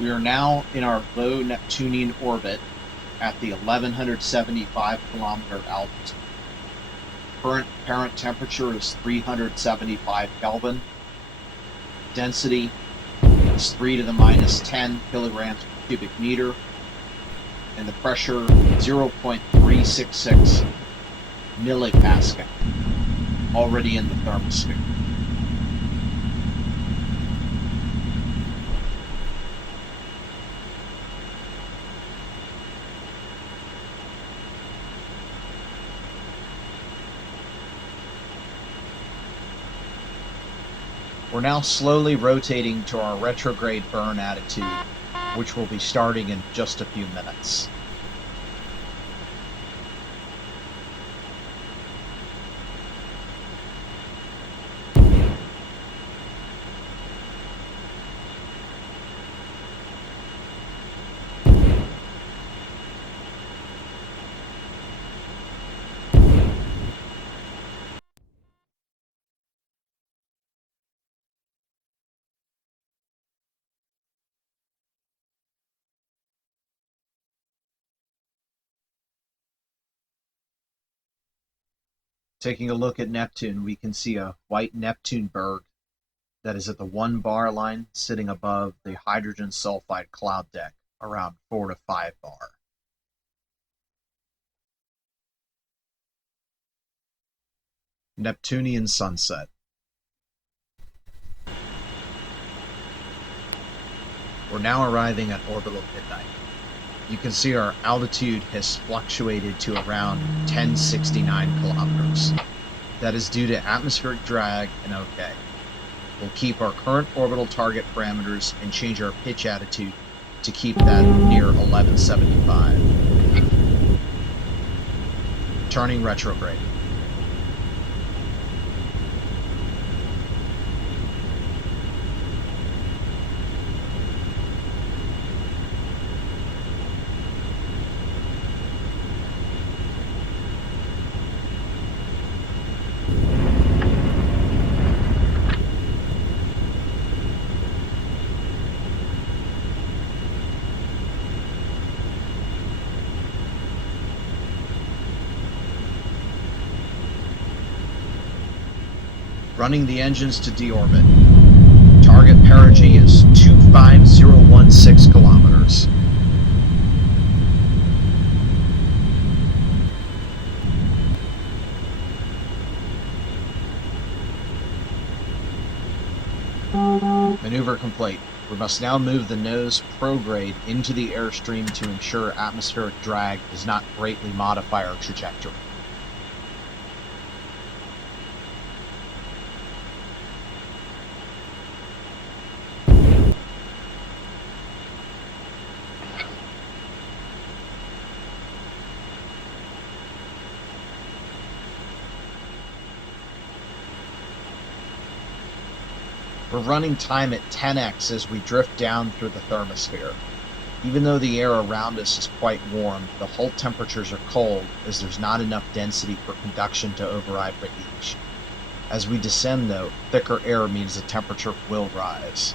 We are now in our low Neptunian orbit at the 1175 kilometer altitude. Current apparent temperature is 375 Kelvin. Density is 3 to the minus 10 kilograms per cubic meter. And the pressure 0.366 millipascal, already in the thermosphere. We're now slowly rotating to our retrograde burn attitude, which will be starting in just a few minutes. Taking a look at Neptune, we can see a white Neptune berg that is at the 1 bar line sitting above the hydrogen sulfide cloud deck around 4 to 5 bar. Neptunian sunset. We're now arriving at orbital midnight. You can see our altitude has fluctuated to around 1069 kilometers. That is due to atmospheric drag and OK. We'll keep our current orbital target parameters and change our pitch attitude to keep that near 1175. Turning retrograde. Running the engines to deorbit. Target perigee is 25016 kilometers. Maneuver complete. We must now move the nose prograde into the airstream to ensure atmospheric drag does not greatly modify our trajectory. We're running time at 10x as we drift down through the thermosphere. Even though the air around us is quite warm, the hull temperatures are cold as there's not enough density for conduction to override radiation. As we descend though, thicker air means the temperature will rise.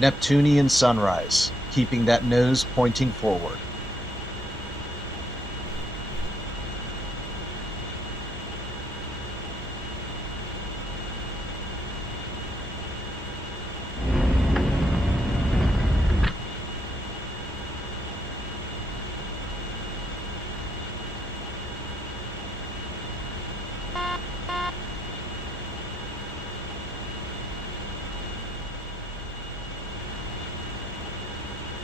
Neptunian sunrise, keeping that nose pointing forward.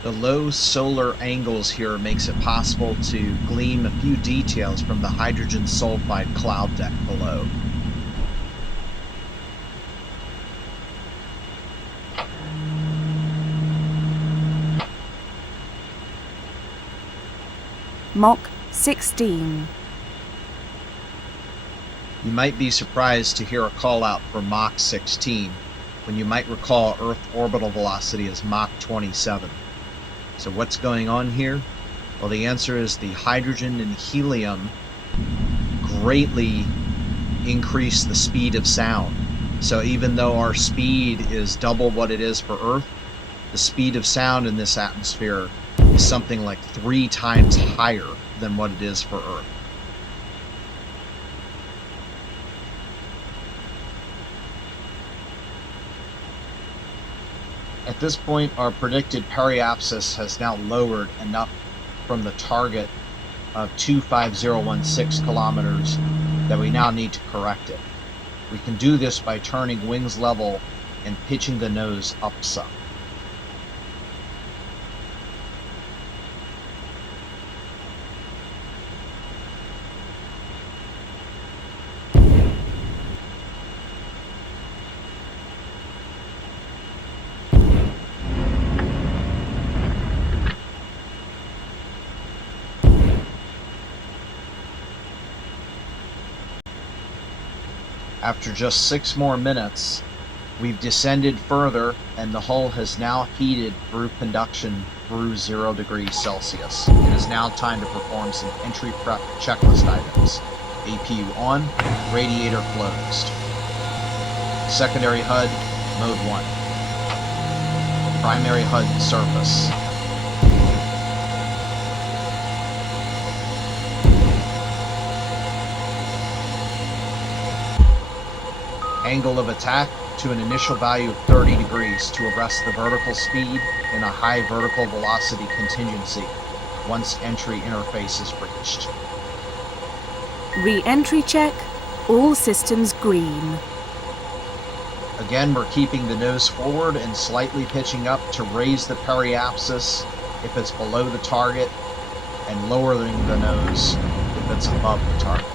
The low solar angles here makes it possible to glean a few details from the hydrogen sulfide cloud deck below. Mach 16. You might be surprised to hear a call out for Mach 16, when you might recall Earth orbital velocity as Mach 27. So what's going on here? Well, the answer is the hydrogen and helium greatly increase the speed of sound. So even though our speed is double what it is for Earth, the speed of sound in this atmosphere is something like 3 times higher than what it is for Earth. At this point, our predicted periapsis has now lowered enough from the target of 25016 kilometers that we now need to correct it. We can do this by turning wings level and pitching the nose up some. After just 6 more minutes, we've descended further and the hull has now heated through conduction through 0 degrees Celsius. It is now time to perform some entry prep checklist items. APU on, radiator closed. Secondary HUD, mode 1. Primary HUD surface. Angle of attack to an initial value of 30 degrees to arrest the vertical speed in a high vertical velocity contingency once entry interface is reached. Re-entry check. All systems green. Again, we're keeping the nose forward and slightly pitching up to raise the periapsis if it's below the target and lowering the nose if it's above the target.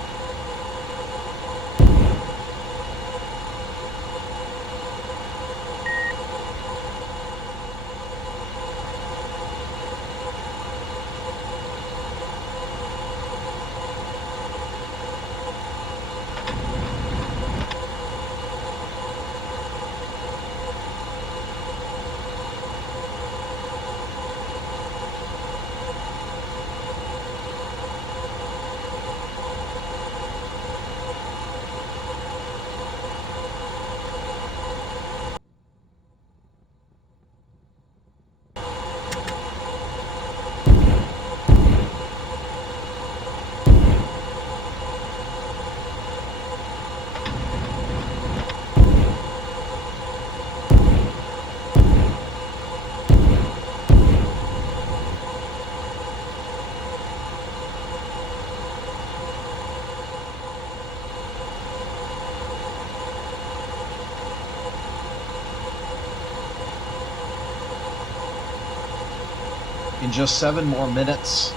In just 7 more minutes,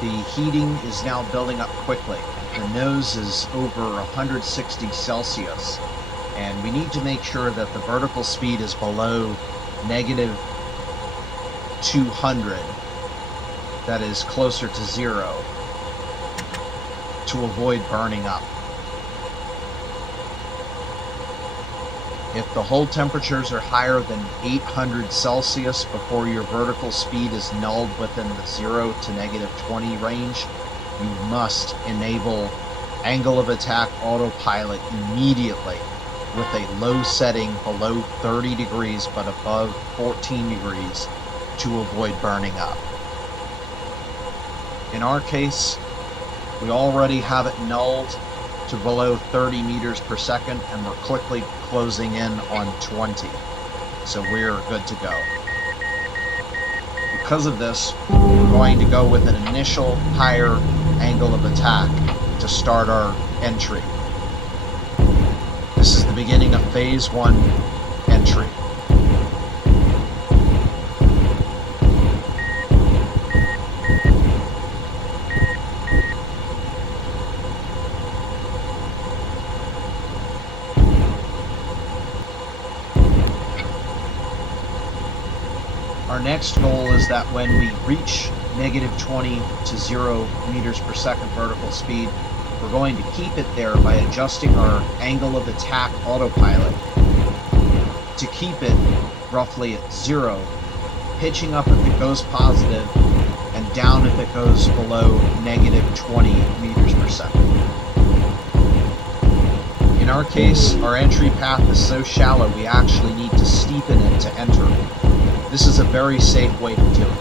the heating is now building up quickly. The nose is over 160 Celsius, and we need to make sure that the vertical speed is below negative 200, that is closer to 0, to avoid burning up. If the hull temperatures are higher than 800 Celsius before your vertical speed is nulled within the 0 to negative 20 range, you must enable angle of attack autopilot immediately with a low setting below 30 degrees but above 14 degrees to avoid burning up. In our case, we already have it nulled to below 30 meters per second, and we're quickly closing in on 20. So we're good to go. Because of this, we're going to go with an initial higher angle of attack to start our entry. This is the beginning of phase 1 entry. Our next goal is that when we reach negative 20 to 0 meters per second vertical speed, we're going to keep it there by adjusting our angle of attack autopilot to keep it roughly at 0 pitching up if it goes positive, and down if it goes below negative 20 meters per second. In our case, our entry path is so shallow we actually need to steepen it to enter. This is a very safe way to do it.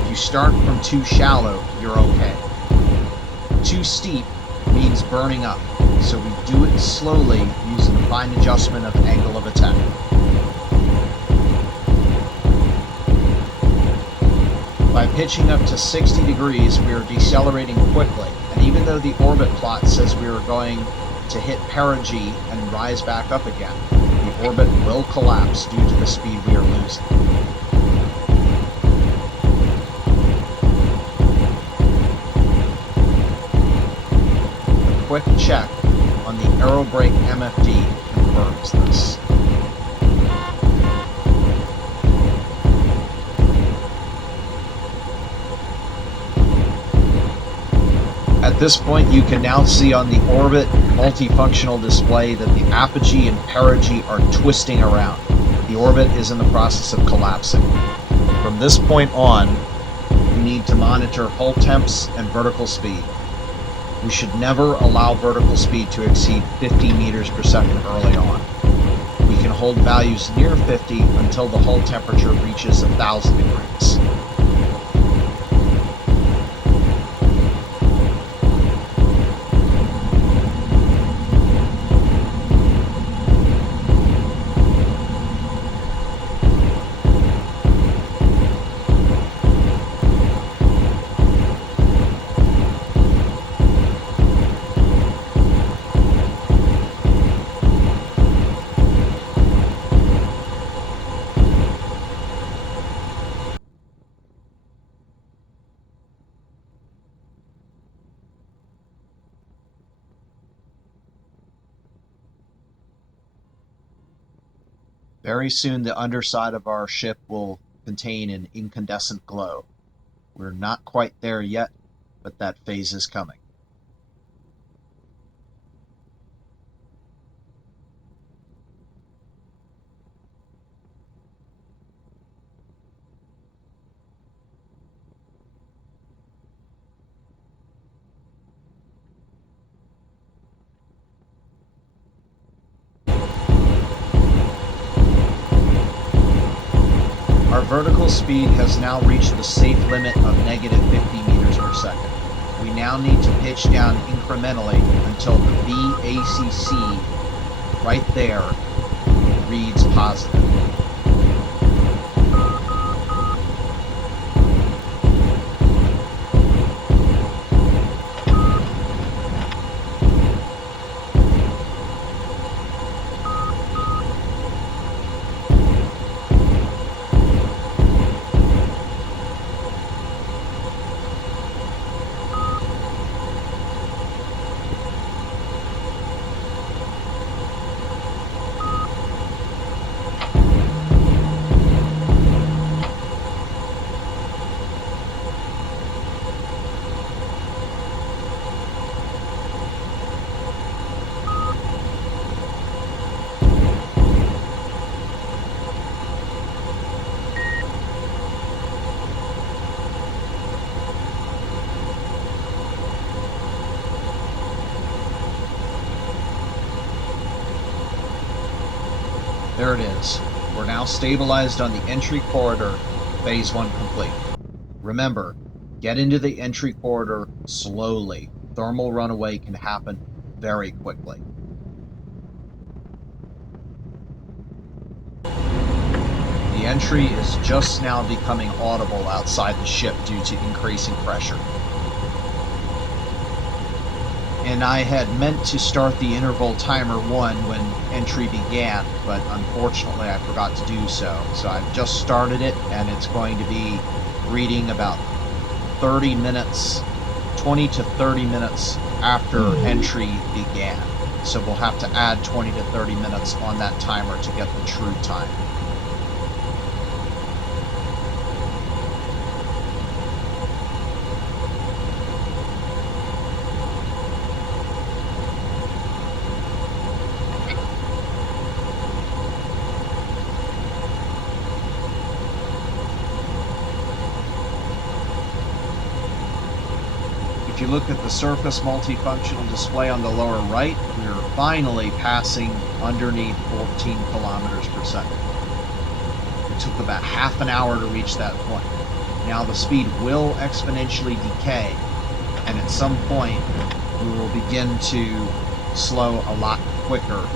If you start from too shallow, you're okay. Too steep means burning up, so we do it slowly using a fine adjustment of angle of attack. By pitching up to 60 degrees, we are decelerating quickly, and even though the orbit plot says we are going to hit perigee and rise back up again, the orbit will collapse due to the speed we are losing. A quick check on the aerobrake MFD confirms this. At this point, you can now see on the orbit multifunctional display that the apogee and perigee are twisting around. The orbit is in the process of collapsing. From this point on, we need to monitor hull temps and vertical speed. We should never allow vertical speed to exceed 50 meters per second early on. We can hold values near 50 until the hull temperature reaches 1,000 degrees. Very soon the underside of our ship will contain an incandescent glow. We're not quite there yet, but that phase is coming. Our vertical speed has now reached the safe limit of negative 50 meters per second. We now need to pitch down incrementally until the VACC right there reads positive. There it is. We're now stabilized on the entry corridor, phase 1 complete. Remember, get into the entry corridor slowly. Thermal runaway can happen very quickly. The entry is just now becoming audible outside the ship due to increasing pressure. And I had meant to start the interval timer 1 when entry began, but unfortunately I forgot to do so. So I've just started it, and it's going to be reading about 30 minutes, 20 to 30 minutes after entry began. So we'll have to add 20 to 30 minutes on that timer to get the true time. If you look at the surface multifunctional display on the lower right, we're finally passing underneath 14 kilometers per second. It took about half an hour to reach that point. Now the speed will exponentially decay, and at some point we will begin to slow a lot quicker.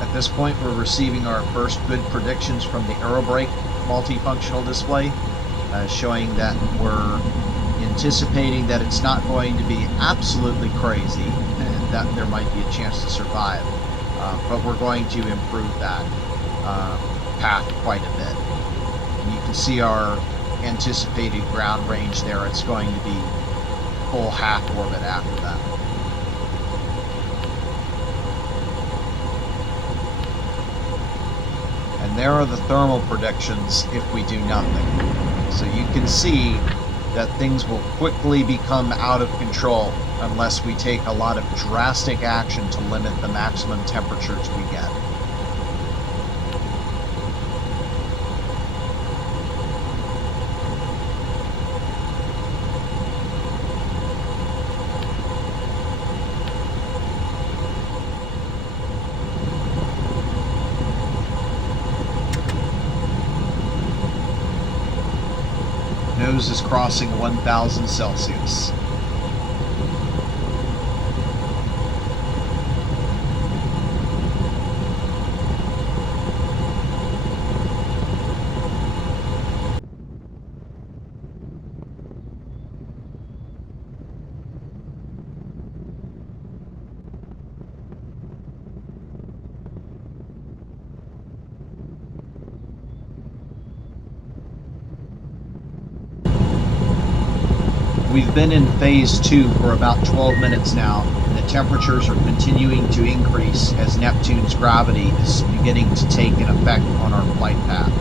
At this point, we're receiving our first good predictions from the aerobrake multifunctional display, showing that we're anticipating that it's not going to be absolutely crazy and that there might be a chance to survive, but we're going to improve that path quite a bit. And you can see our anticipated ground range there. It's going to be full half orbit after that. And there are the thermal predictions if we do nothing. So you can see that things will quickly become out of control unless we take a lot of drastic action to limit the maximum temperatures we get. Nose is crossing 1,000 Celsius. We've been in phase 2 for about 12 minutes now, and the temperatures are continuing to increase as Neptune's gravity is beginning to take an effect on our flight path.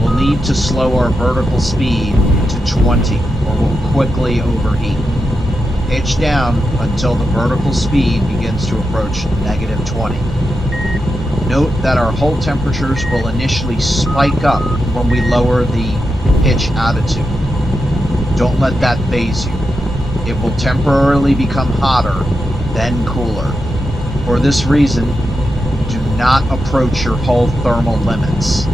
We'll need to slow our vertical speed to 20, or we'll quickly overheat. Pitch down until the vertical speed begins to approach negative 20. Note that our hull temperatures will initially spike up when we lower the pitch attitude. Don't let that phase you. It will temporarily become hotter, then cooler. For this reason, do not approach your hull thermal limits.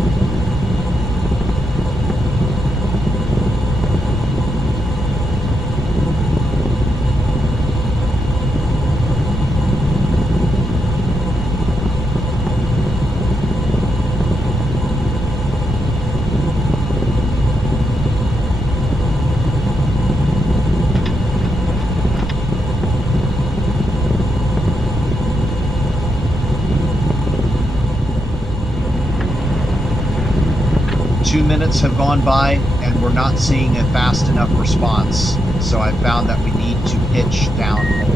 Minutes have gone by and we're not seeing a fast enough response, so I found that we need to pitch down more.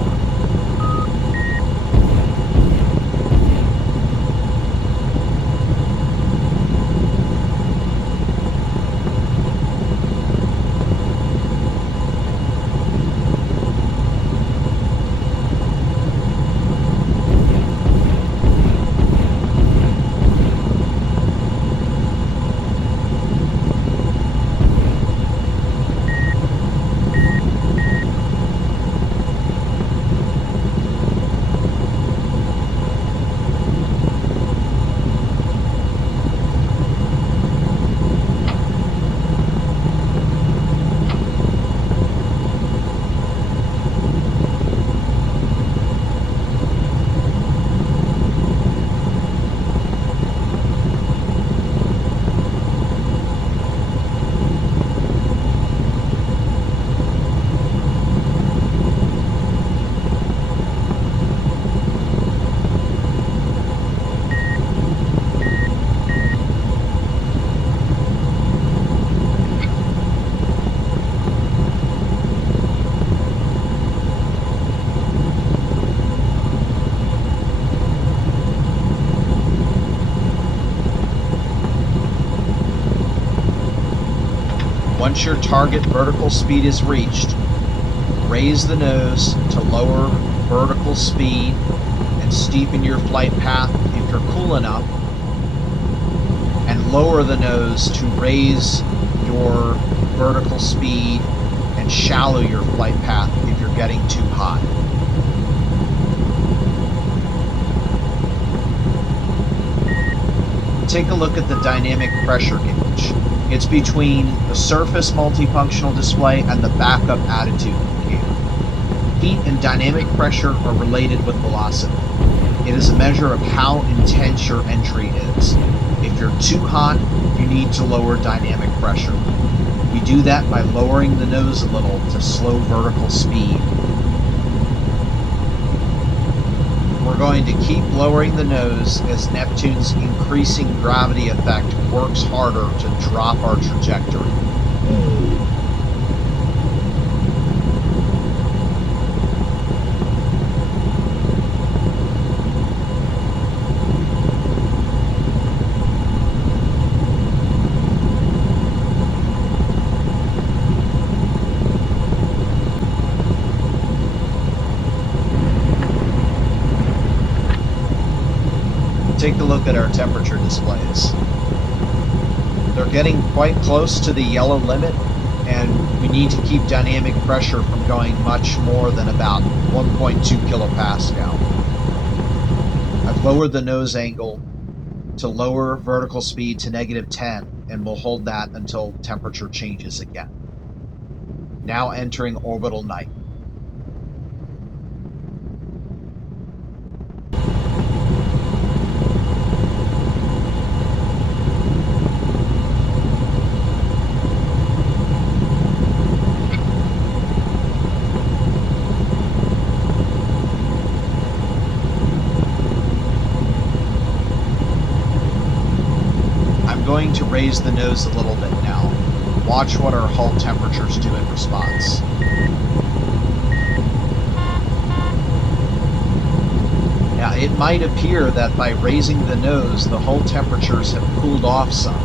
Once your target vertical speed is reached, raise the nose to lower vertical speed and steepen your flight path if you're cool enough, lower the nose to raise your vertical speed and shallow your flight path if you're getting too hot. Take a look at the dynamic pressure gauge. It's between the surface multifunctional display and the backup attitude indicator. Heat and dynamic pressure are related with velocity. It is a measure of how intense your entry is. If you're too hot, you need to lower dynamic pressure. We do that by lowering the nose a little to slow vertical speed. We're going to keep lowering the nose as Neptune's increasing gravity effect works harder to drop our trajectory. Take a look at our temperature displays. They're getting quite close to the yellow limit, and we need to keep dynamic pressure from going much more than about 1.2 kilopascal. I've lowered the nose angle to lower vertical speed to -10, and we'll hold that until temperature changes again. Now entering orbital night. Going to raise the nose a little bit now. Watch what our hull temperatures do in response. Now, it might appear that by raising the nose, the hull temperatures have cooled off some.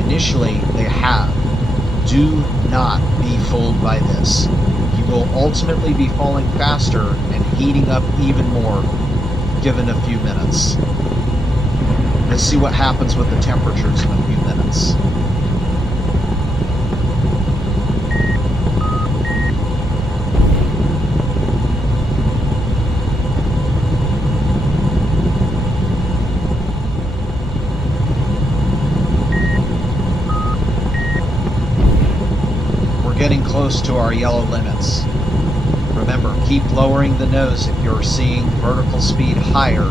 Initially, they have. Do not be fooled by this. You will ultimately be falling faster and heating up even more given a few minutes. Let's see what happens with the temperatures in a few minutes. We're getting close to our yellow limits. Remember, keep lowering the nose if you're seeing vertical speed higher.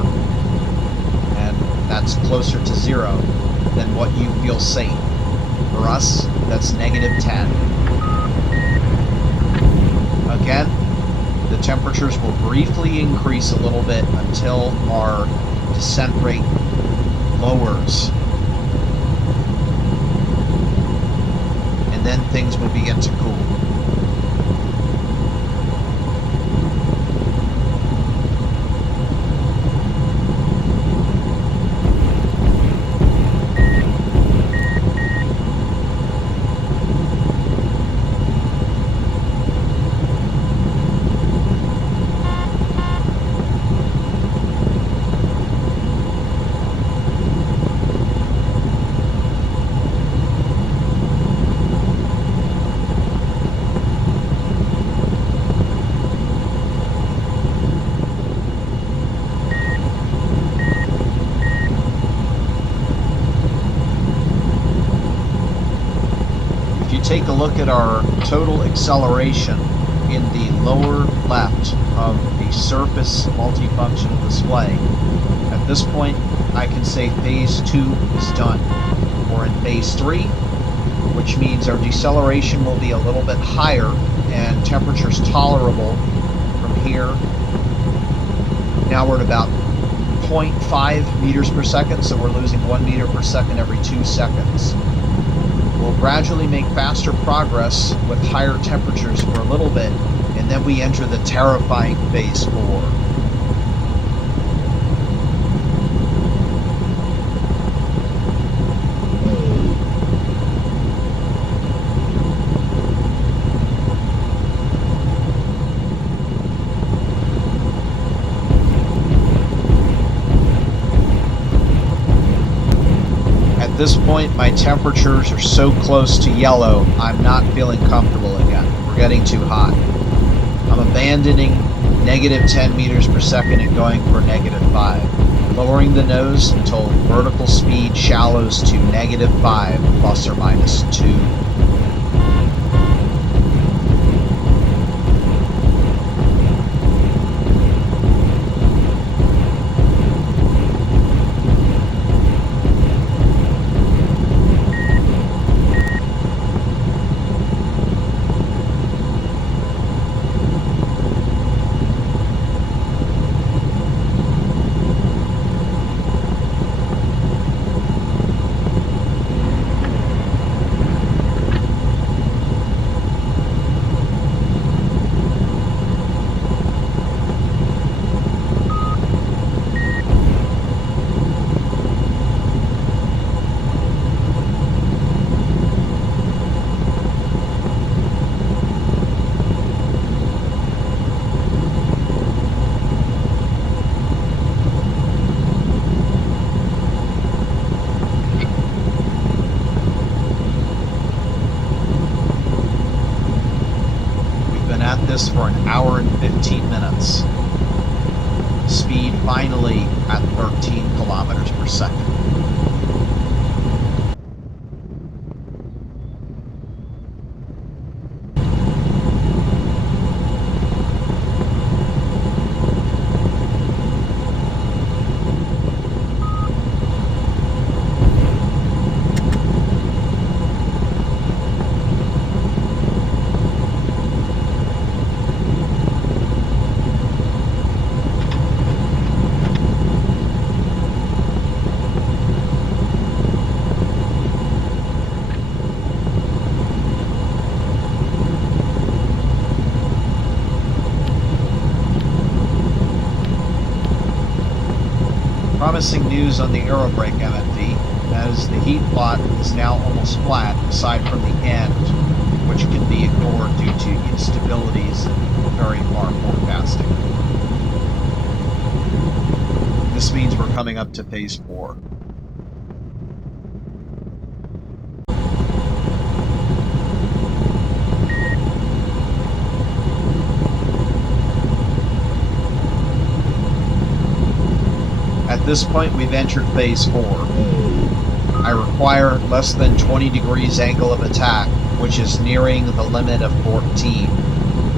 That's closer to 0 than what you feel safe. For us, that's -10. Again, the temperatures will briefly increase a little bit until our descent rate lowers. And then things will begin to cool. Take a look at our total acceleration in the lower left of the surface multifunctional display. At this point, I can say phase 2 is done. We're in phase 3, which means our deceleration will be a little bit higher and temperatures tolerable from here. Now we're at about 0.5 meters per second, so we're losing 1 meter per second every 2 seconds. We'll gradually make faster progress with higher temperatures for a little bit, and then we enter the terrifying phase 4. At this point, my temperatures are so close to yellow, I'm not feeling comfortable again. We're getting too hot. I'm abandoning negative 10 meters per second and going for negative 5. Lowering the nose until vertical speed shallows to negative 5 plus or minus 2. For an hour and 15 minutes. Speed finally at 13 kilometers per second. Promising news on the aerobrake MFD, as the heat plot is now almost flat aside from the end, which can be ignored due to instabilities and very far forecasting. This means we're coming up to phase 4. At this point, we've entered phase 4. I require less than 20 degrees angle of attack, which is nearing the limit of 14.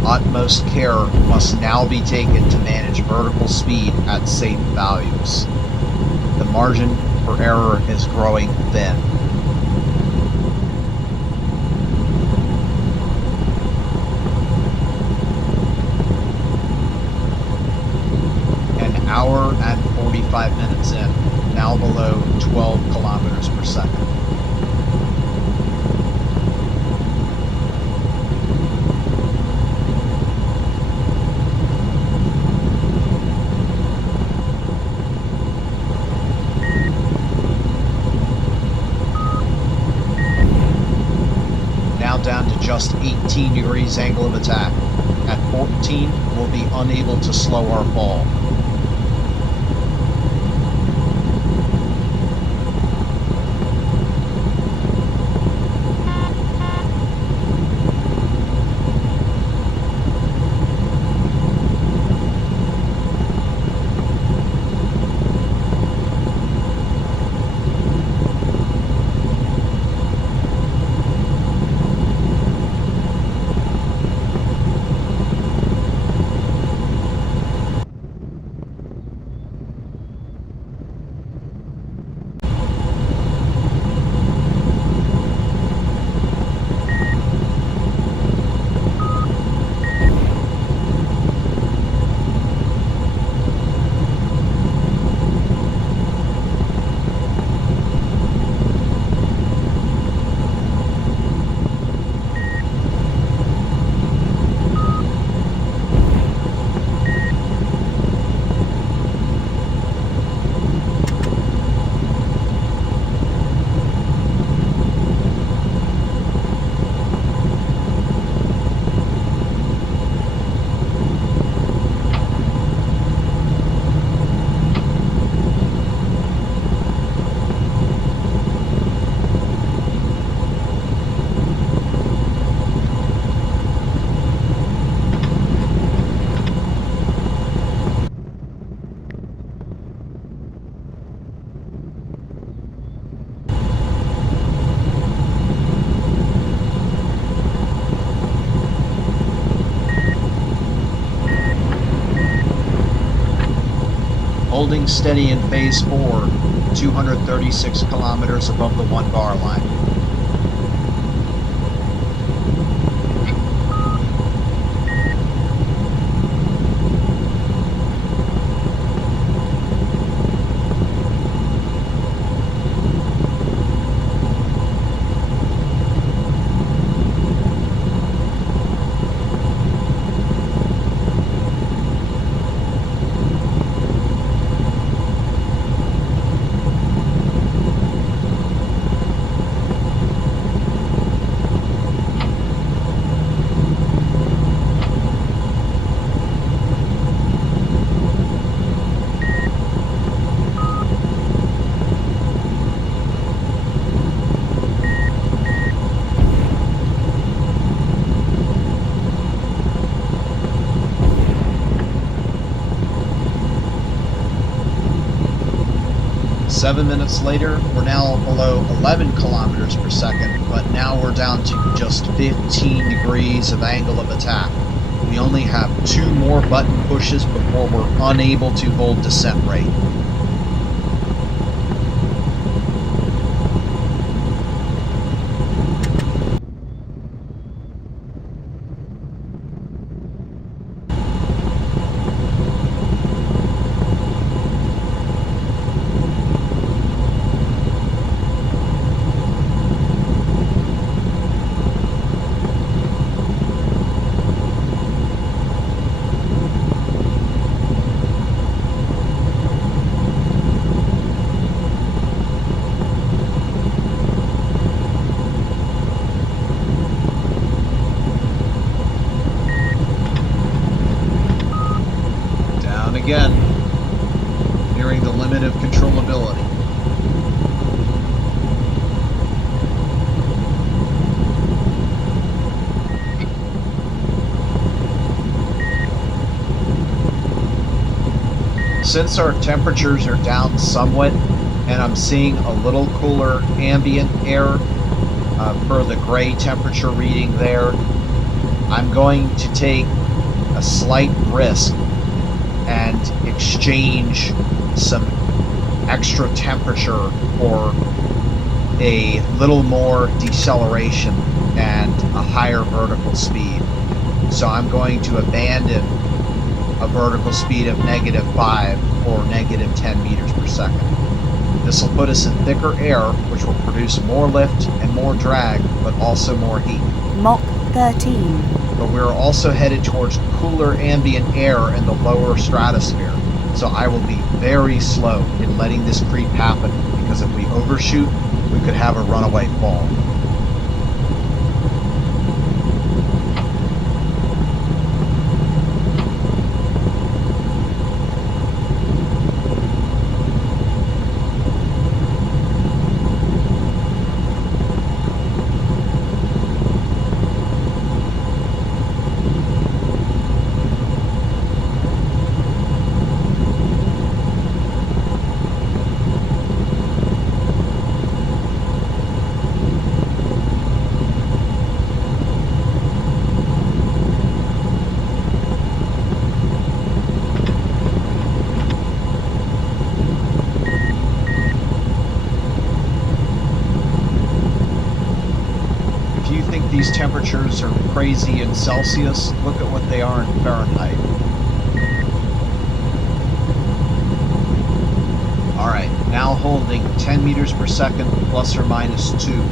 Utmost care must now be taken to manage vertical speed at safe values. The margin for error is growing thin. An hour and 45 minutes in, now below 12 kilometers per second. Now down to just 18 degrees angle of attack. At 14, we'll be unable to slow our fall. holding steady in phase 4, 236 kilometers above the 1 bar line. Seven minutes later, we're now below 11 kilometers per second, but now we're down to just 15 degrees of angle of attack. We only have 2 more button pushes before we're unable to hold descent rate. Again, nearing the limit of controllability. Since our temperatures are down somewhat, and I'm seeing a little cooler ambient air per the gray temperature reading there, I'm going to take a slight risk and exchange some extra temperature for a little more deceleration and a higher vertical speed. So I'm going to abandon a vertical speed of -5 or -10 meters per second. This will put us in thicker air, which will produce more lift and more drag, but also more heat. Mach 13. But we're also headed towards cooler ambient air in the lower stratosphere. So I will be very slow in letting this creep happen, because if we overshoot, we could have a runaway fall. These temperatures are crazy in Celsius. Look at what they are in Fahrenheit. Alright, now holding 10 meters per second plus or minus 2.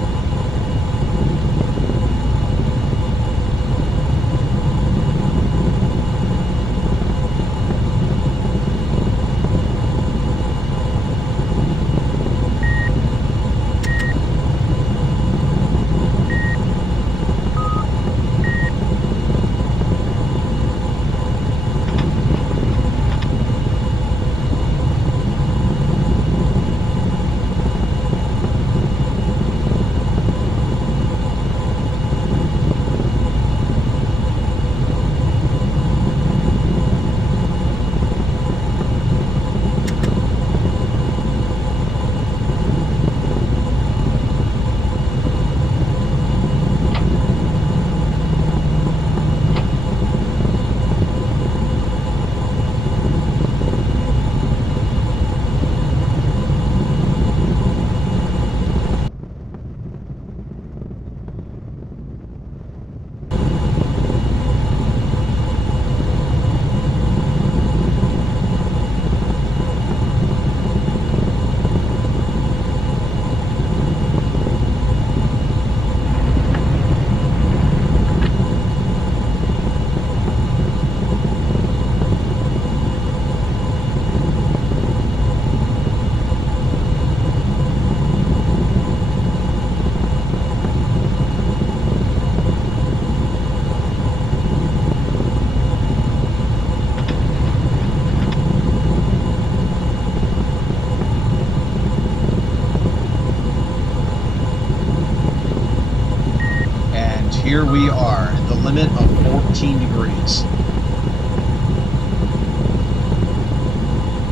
here we are at the limit of 14 degrees.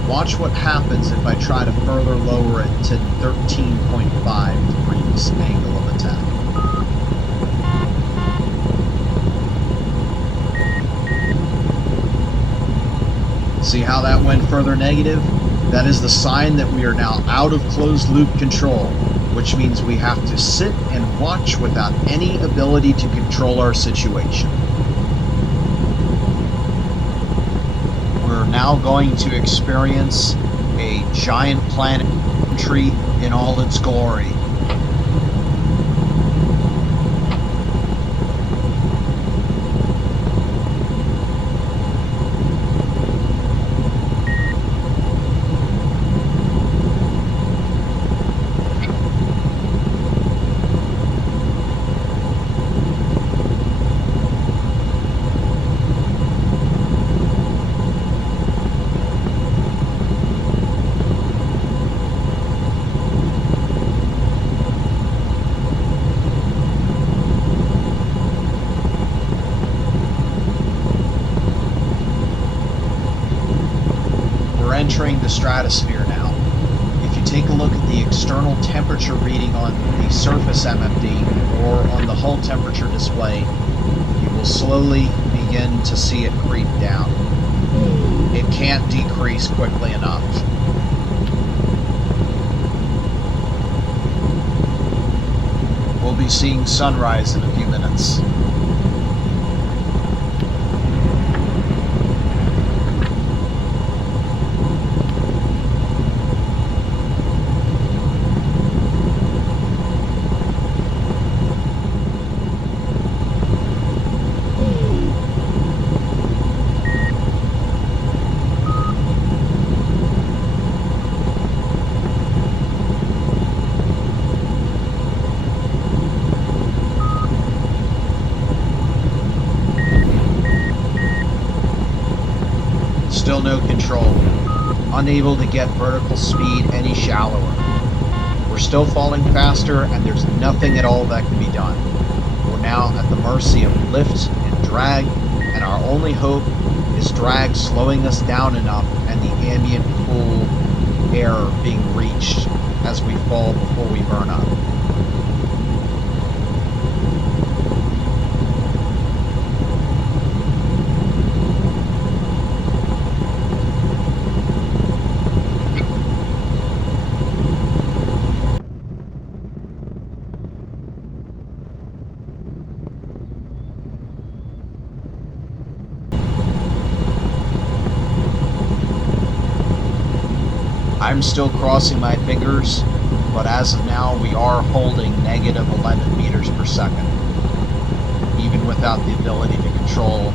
Watch what happens if I try to further lower it to 13.5 degrees angle of attack. See how that went further negative? That is the sign that we are now out of closed loop control, which means we have to sit and watch without any ability to control our situation. We're now going to experience a giant planet entry in all its glory. Entering the stratosphere now. If you take a look at the external temperature reading on the surface MFD or on the hull temperature display, you will slowly begin to see it creep down. It can't decrease quickly enough. We'll be seeing sunrise in a few minutes. Still no control. Unable to get vertical speed any shallower. We're still falling faster, and there's nothing at all that can be done. We're now at the mercy of lift and drag, and our only hope is drag slowing us down enough and the ambient cool air being reached as we fall before we burn up. I'm still crossing my fingers, but as of now we are holding negative 11 meters per second, even without the ability to control.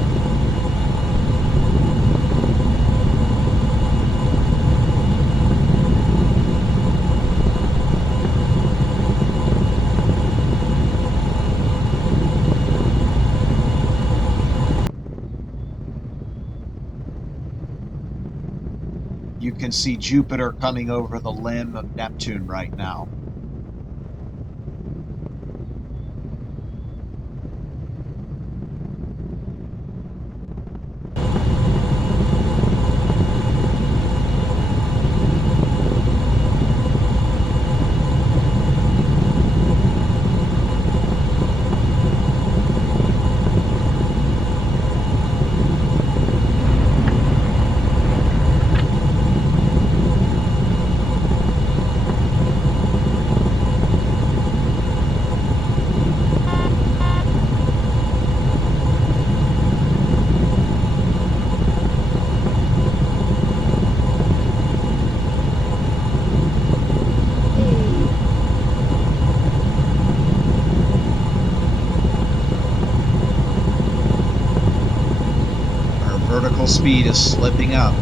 You can see Jupiter coming over the limb of Neptune right now. Vertical speed is slipping up.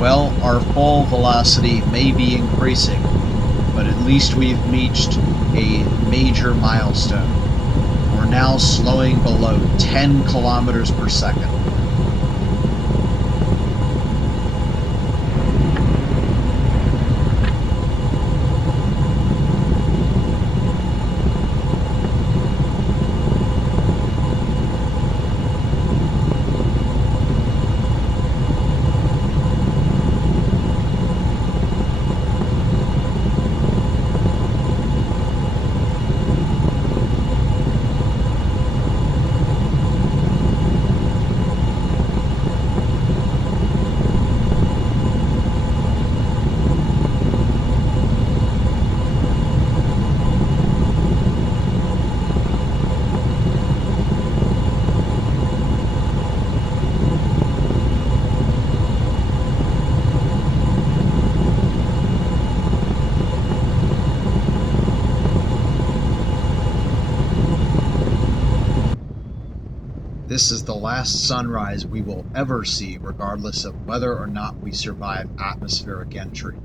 Well, our fall velocity may be increasing, but at least we've reached a major milestone. We're now slowing below 10 kilometers per second. This is the last sunrise we will ever see, regardless of whether or not we survive atmospheric entry.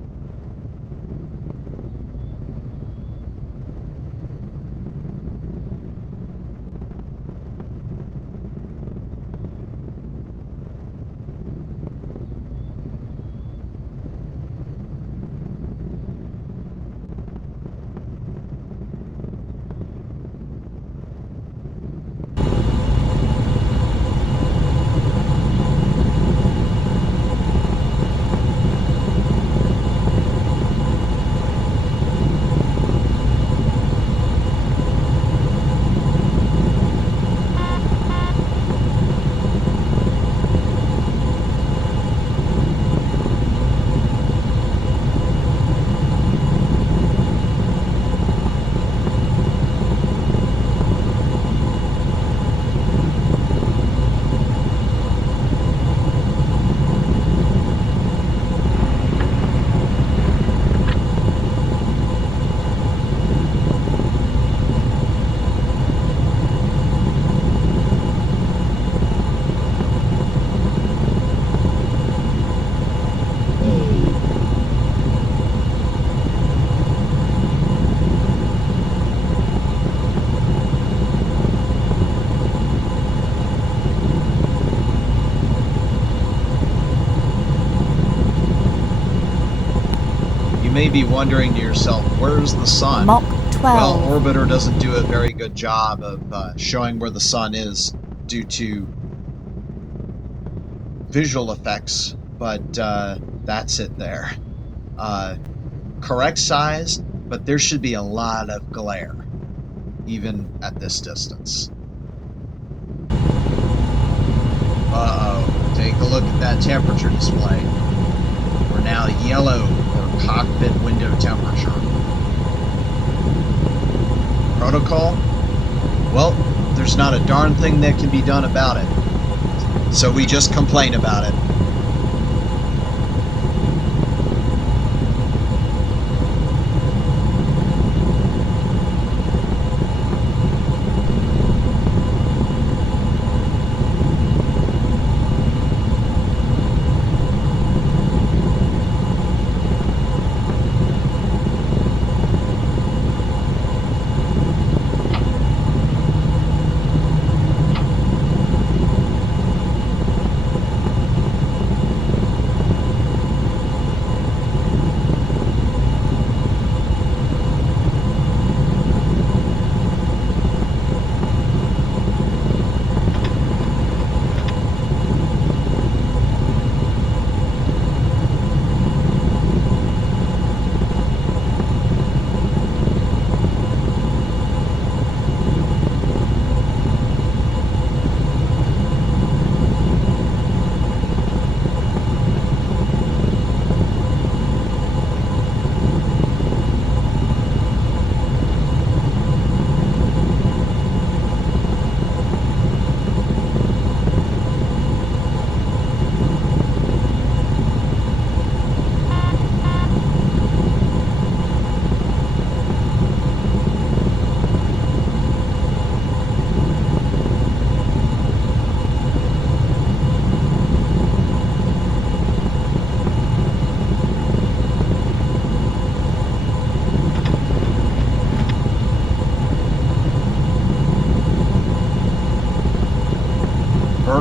May be wondering to yourself, where's the sun? Mach 12. Well, Orbiter doesn't do a very good job of showing where the sun is due to visual effects, but that's it there. Correct size, but there should be a lot of glare, even at this distance. Uh-oh, take a look at that temperature display. We're now yellow for cockpit window temperature. Protocol? Well, there's not a darn thing that can be done about it. So we just complain about it.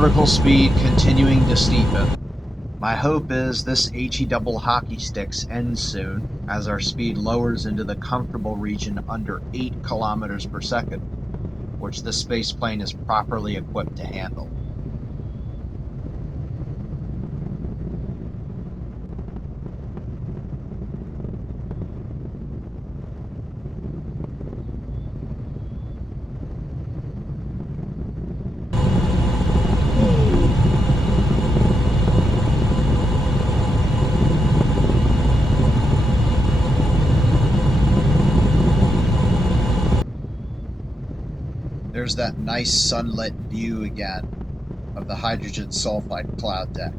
vertical speed continuing to steepen. My hope is this HE double hockey sticks ends soon, as our speed lowers into the comfortable region under 8 kilometers per second, which the spaceplane is properly equipped to handle. There's that nice sunlit view again of the hydrogen sulfide cloud deck.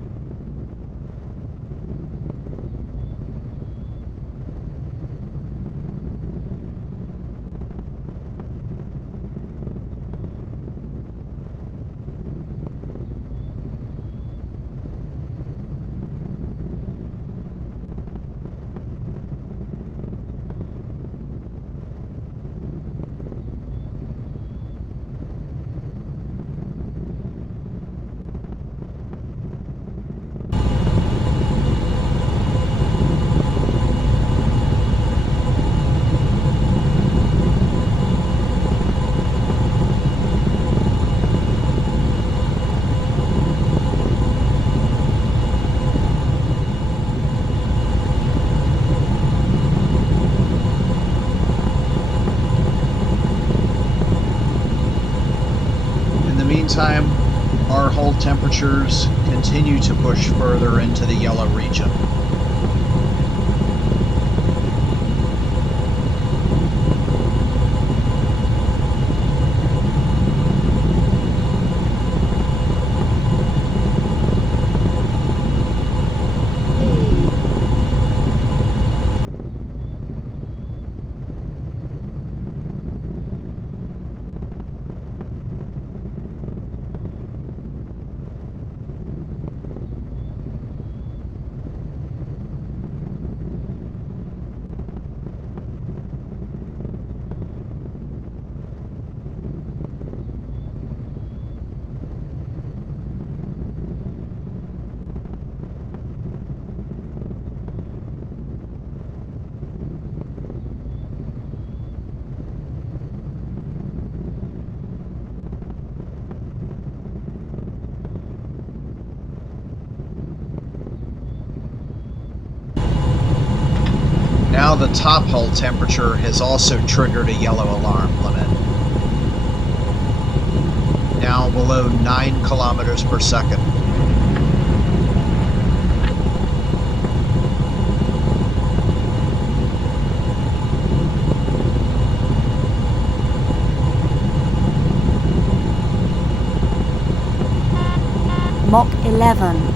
Meantime, our hull temperatures continue to push further into the yellow region. Now the top hull temperature has also triggered a yellow alarm limit. Now below 9 kilometers per second. Mach 11.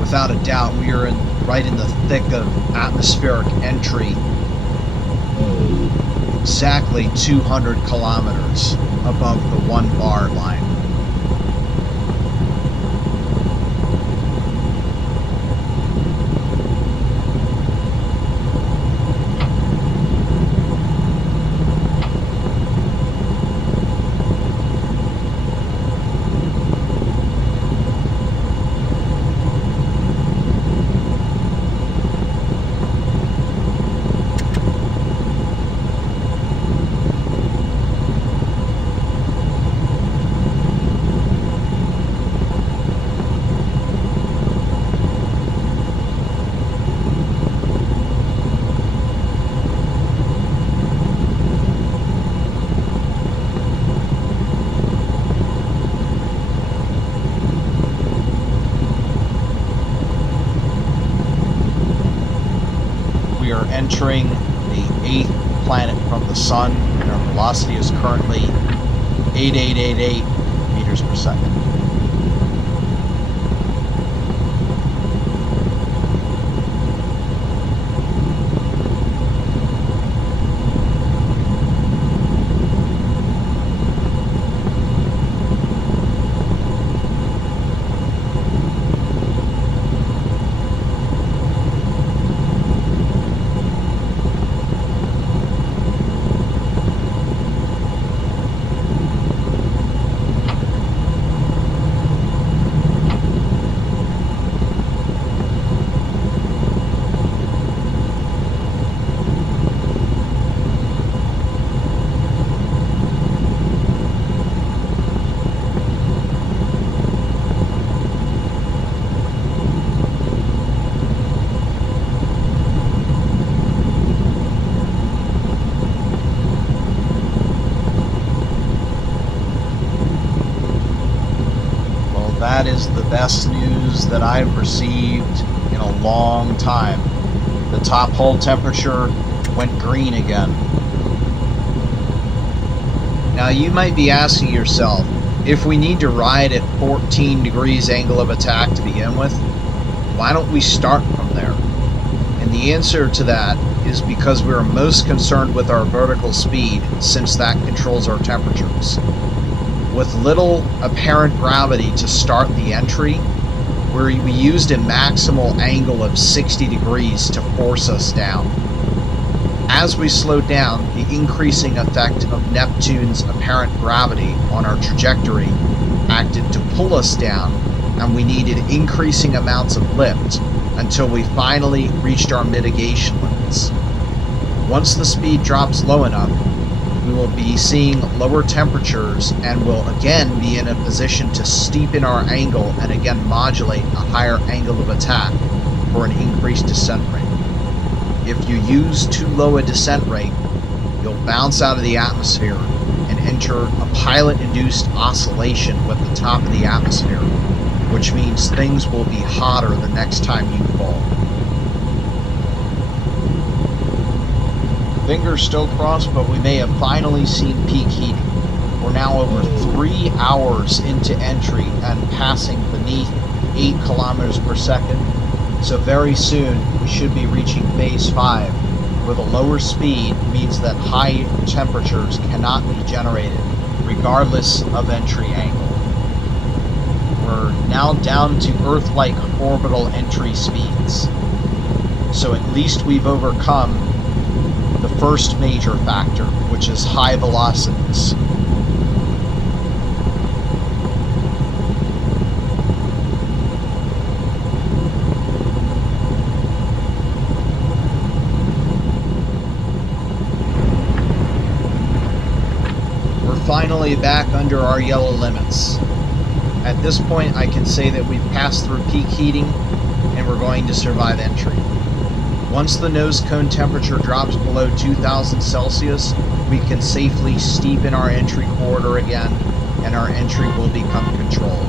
Without a doubt, we are right in the thick of atmospheric entry, exactly 200 kilometers above the 1 bar line. Entering the 8th planet from the Sun, and our velocity is currently 8888 meters per second. best news that I've received in a long time. The top hole temperature went green again. Now you might be asking yourself, if we need to ride at 14 degrees angle of attack to begin with, why don't we start from there? And the answer to that is because we are most concerned with our vertical speed, since that controls our temperatures. With little apparent gravity to start the entry, we used a maximal angle of 60 degrees to force us down. As we slowed down, the increasing effect of Neptune's apparent gravity on our trajectory acted to pull us down, and we needed increasing amounts of lift until we finally reached our mitigation limits. Once the speed drops low enough, we will be seeing lower temperatures and will again be in a position to steepen our angle and again modulate a higher angle of attack for an increased descent rate. If you use too low a descent rate, you'll bounce out of the atmosphere and enter a pilot-induced oscillation with the top of the atmosphere, which means things will be hotter the next time you fall. Fingers still crossed, but we may have finally seen peak heating. We're now over 3 hours into entry and passing beneath 8 kilometers per second. So very soon we should be reaching phase 5, where the lower speed means that high temperatures cannot be generated, regardless of entry angle. We're now down to Earth-like orbital entry speeds. So at least we've overcome the first major factor, which is high velocities. We're finally back under our yellow limits. At this point, I can say that we've passed through peak heating and we're going to survive entry. Once the nose cone temperature drops below 2000 Celsius, we can safely steepen our entry corridor again, and our entry will become controlled.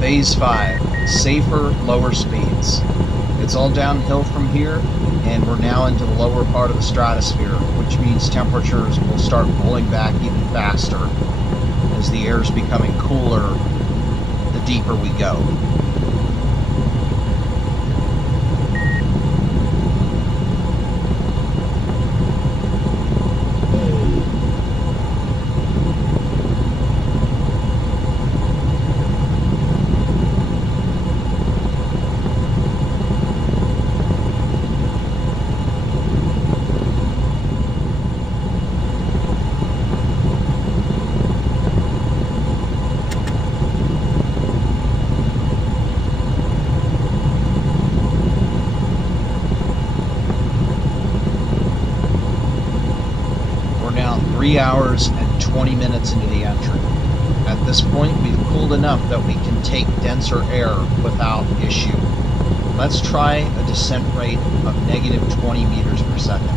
Phase 5, safer, lower speeds. It's all downhill from here, and we're now into the lower part of the stratosphere, which means temperatures will start pulling back even faster as the air is becoming cooler the deeper we go. 3 hours and 20 minutes into the entry. At this point, we've cooled enough that we can take denser air without issue. Let's try a descent rate of negative 20 meters per second.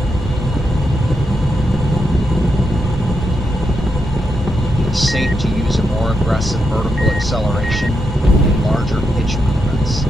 It's safe to use a more aggressive vertical acceleration and larger pitch movements.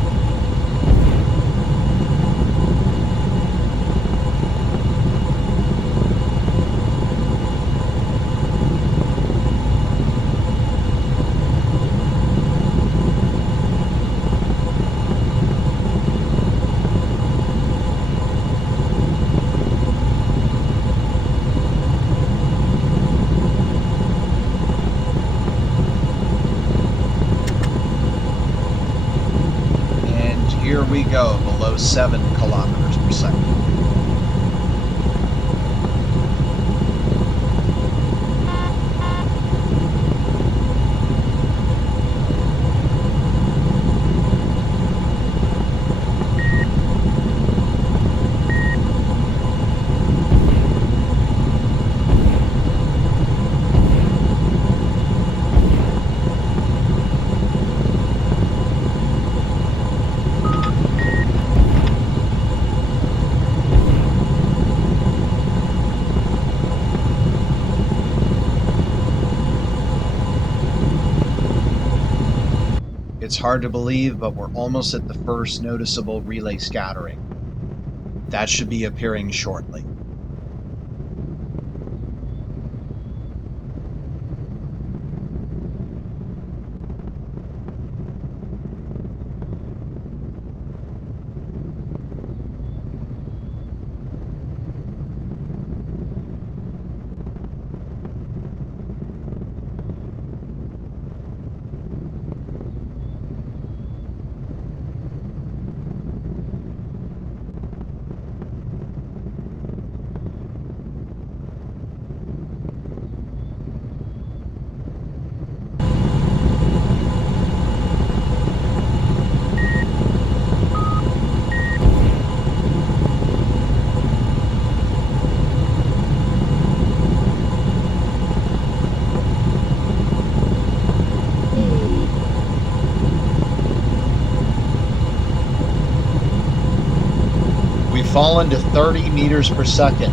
Here we go, below 7 kilometers per second. It's hard to believe, but we're almost at the first noticeable relay scattering. That should be appearing shortly. Fallen to 30 meters per second,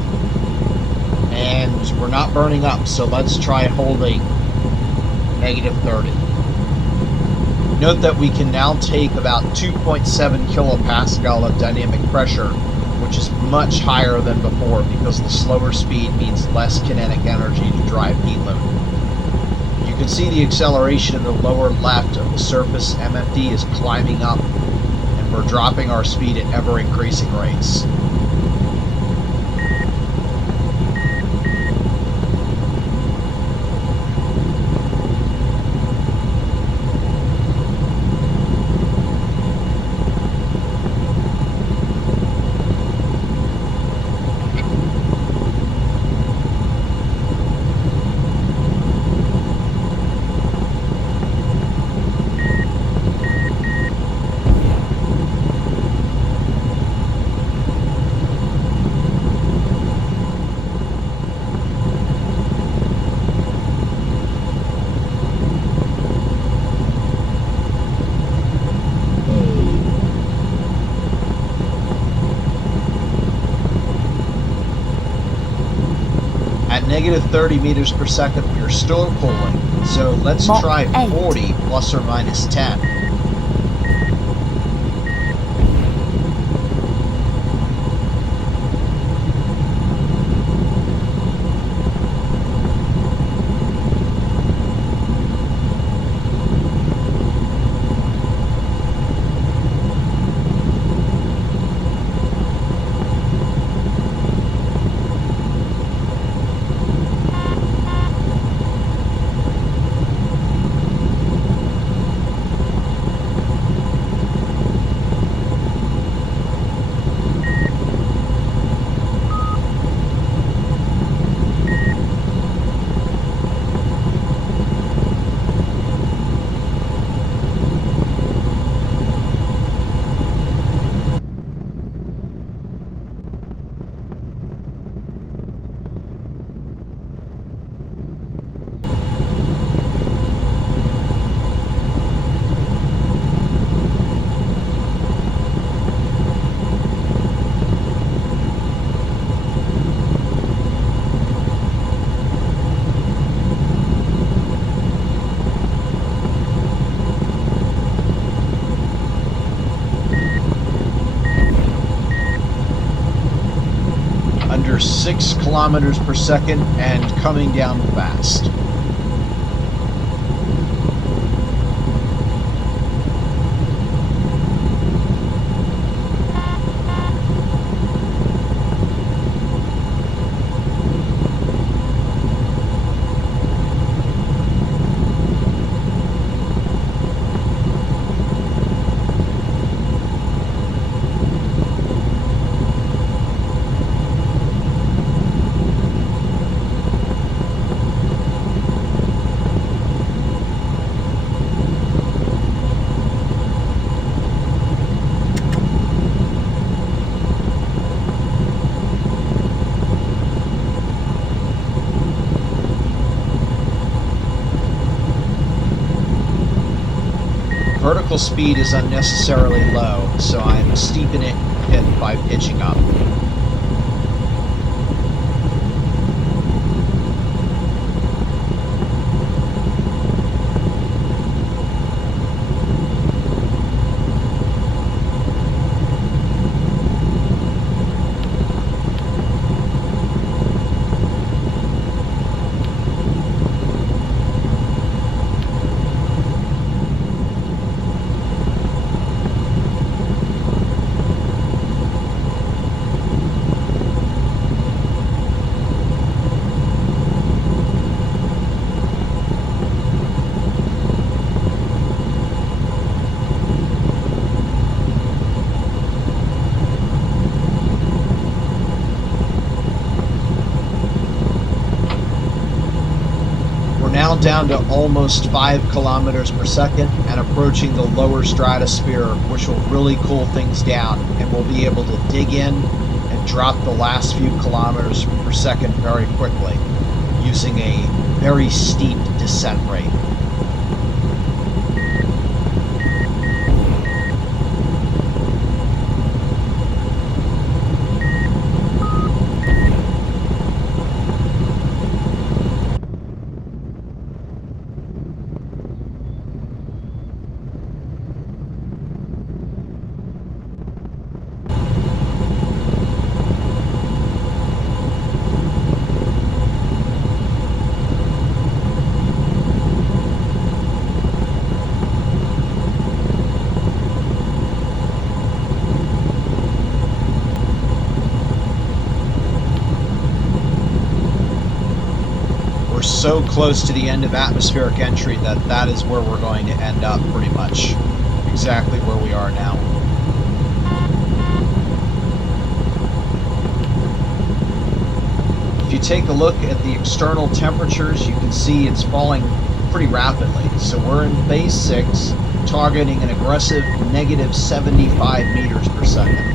and we're not burning up, so let's try holding negative 30. Note that we can now take about 2.7 kilopascal of dynamic pressure, which is much higher than before because the slower speed means less kinetic energy to drive heat load. You can see the acceleration in the lower left of the surface MFD is climbing up, and we're dropping our speed at ever-increasing rates. Negative 30 meters per second, we are still cooling, so let's try 40 plus or minus 10. under 6 kilometers per second and coming down fast. Vertical speed is unnecessarily low, so I'm steepening it by pitching up. Now down to almost 5 kilometers per second and approaching the lower stratosphere, which will really cool things down, and we'll be able to dig in and drop the last few kilometers per second very quickly using a very steep descent rate. So close to the end of atmospheric entry that is where we're going to end up, pretty much exactly where we are now. If you take a look at the external temperatures, you can see it's falling pretty rapidly. So we're in phase 6, targeting an aggressive negative 75 meters per second.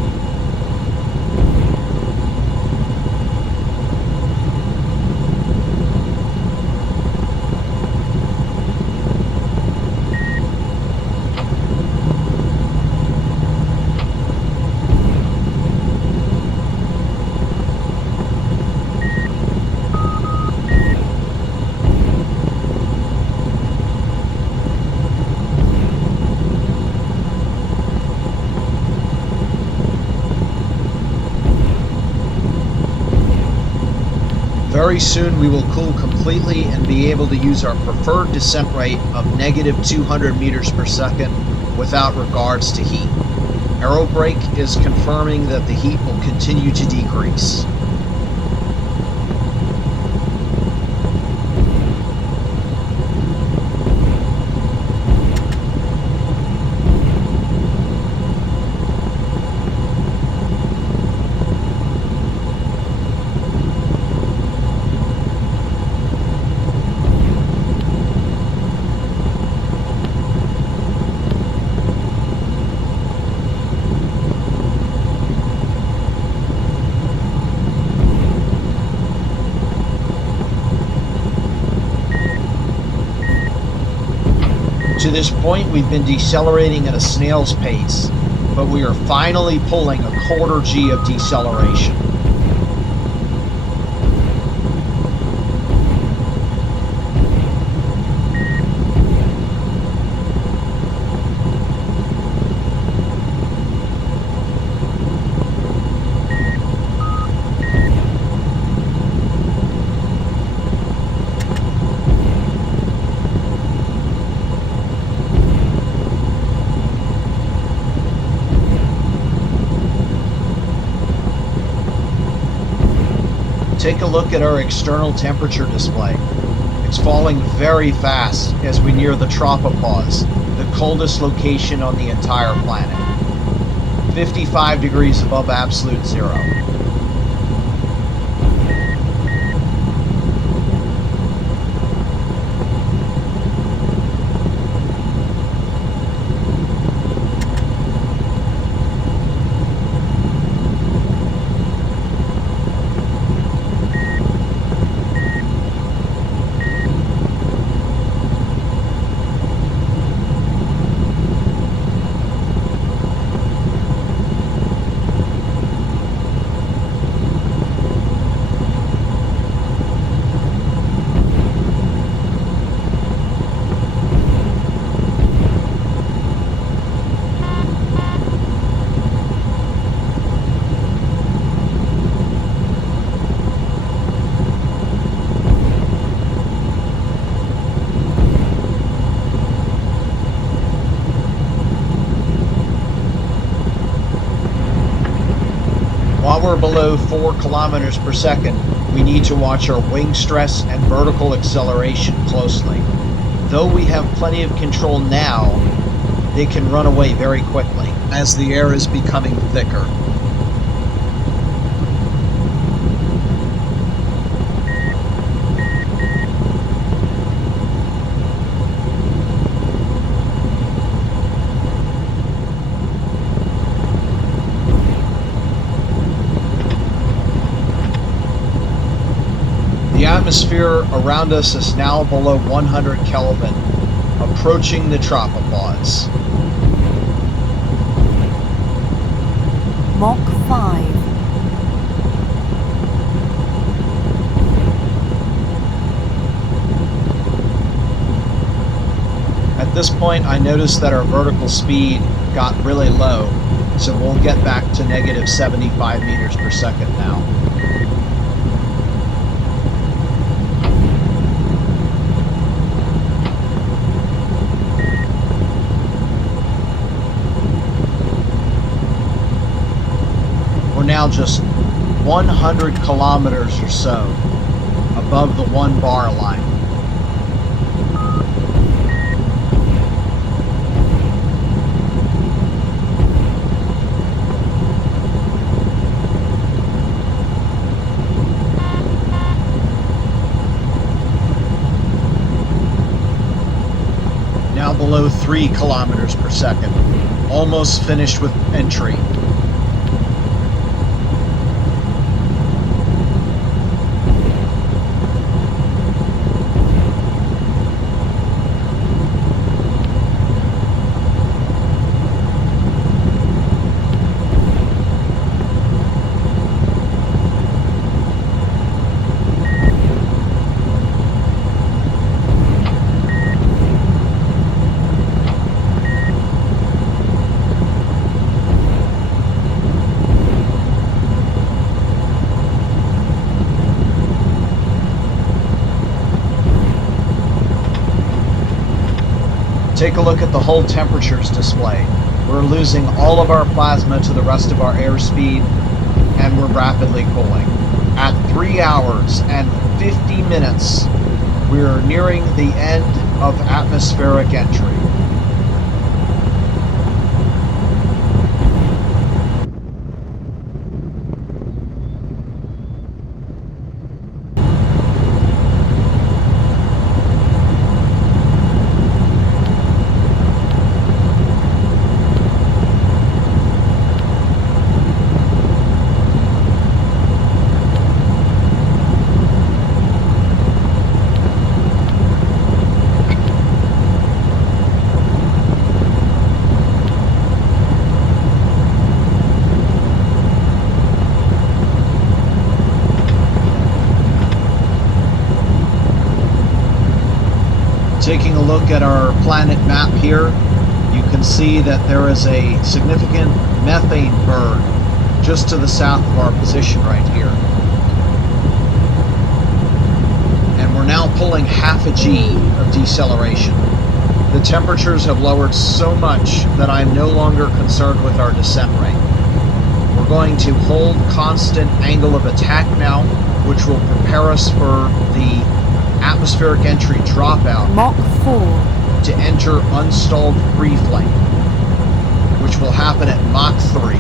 Very soon we will cool completely and be able to use our preferred descent rate of negative 200 meters per second without regards to heat. Aerobrake is confirming that the heat will continue to decrease. To this point, we've been decelerating at a snail's pace, but we are finally pulling a quarter G of deceleration. Take a look at our external temperature display. It's falling very fast as we near the tropopause, the coldest location on the entire planet. 55 degrees above absolute zero. While we're below 4 kilometers per second, we need to watch our wing stress and vertical acceleration closely. Though we have plenty of control now, they can run away very quickly as the air is becoming thicker. The atmosphere around us is now below 100 Kelvin, approaching the tropopause. Mach 5. At this point, I noticed that our vertical speed got really low, so we'll get back to negative 75 meters per second now. We're now just 100 kilometers or so above the 1 bar line. Now below 3 kilometers per second, almost finished with entry. Take a look at the whole temperatures display. We're losing all of our plasma to the rest of our airspeed, and we're rapidly cooling. At 3 hours and 50 minutes, we're nearing the end of atmospheric entry. Taking a look at our planet map here, you can see that there is a significant methane berg just to the south of our position right here. And we're now pulling half a G of deceleration. The temperatures have lowered so much that I'm no longer concerned with our descent rate. We're going to hold constant angle of attack now which will prepare us for the atmospheric entry dropout Mach 4. to enter unstalled free flight, which will happen at Mach 3.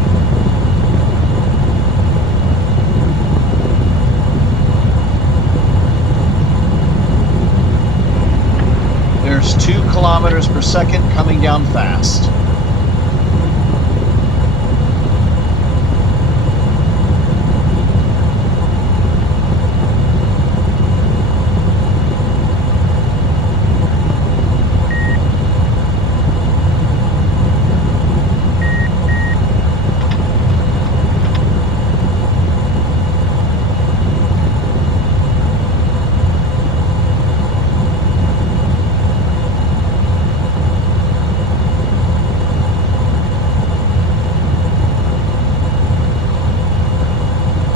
There's 2 kilometers per second coming down fast.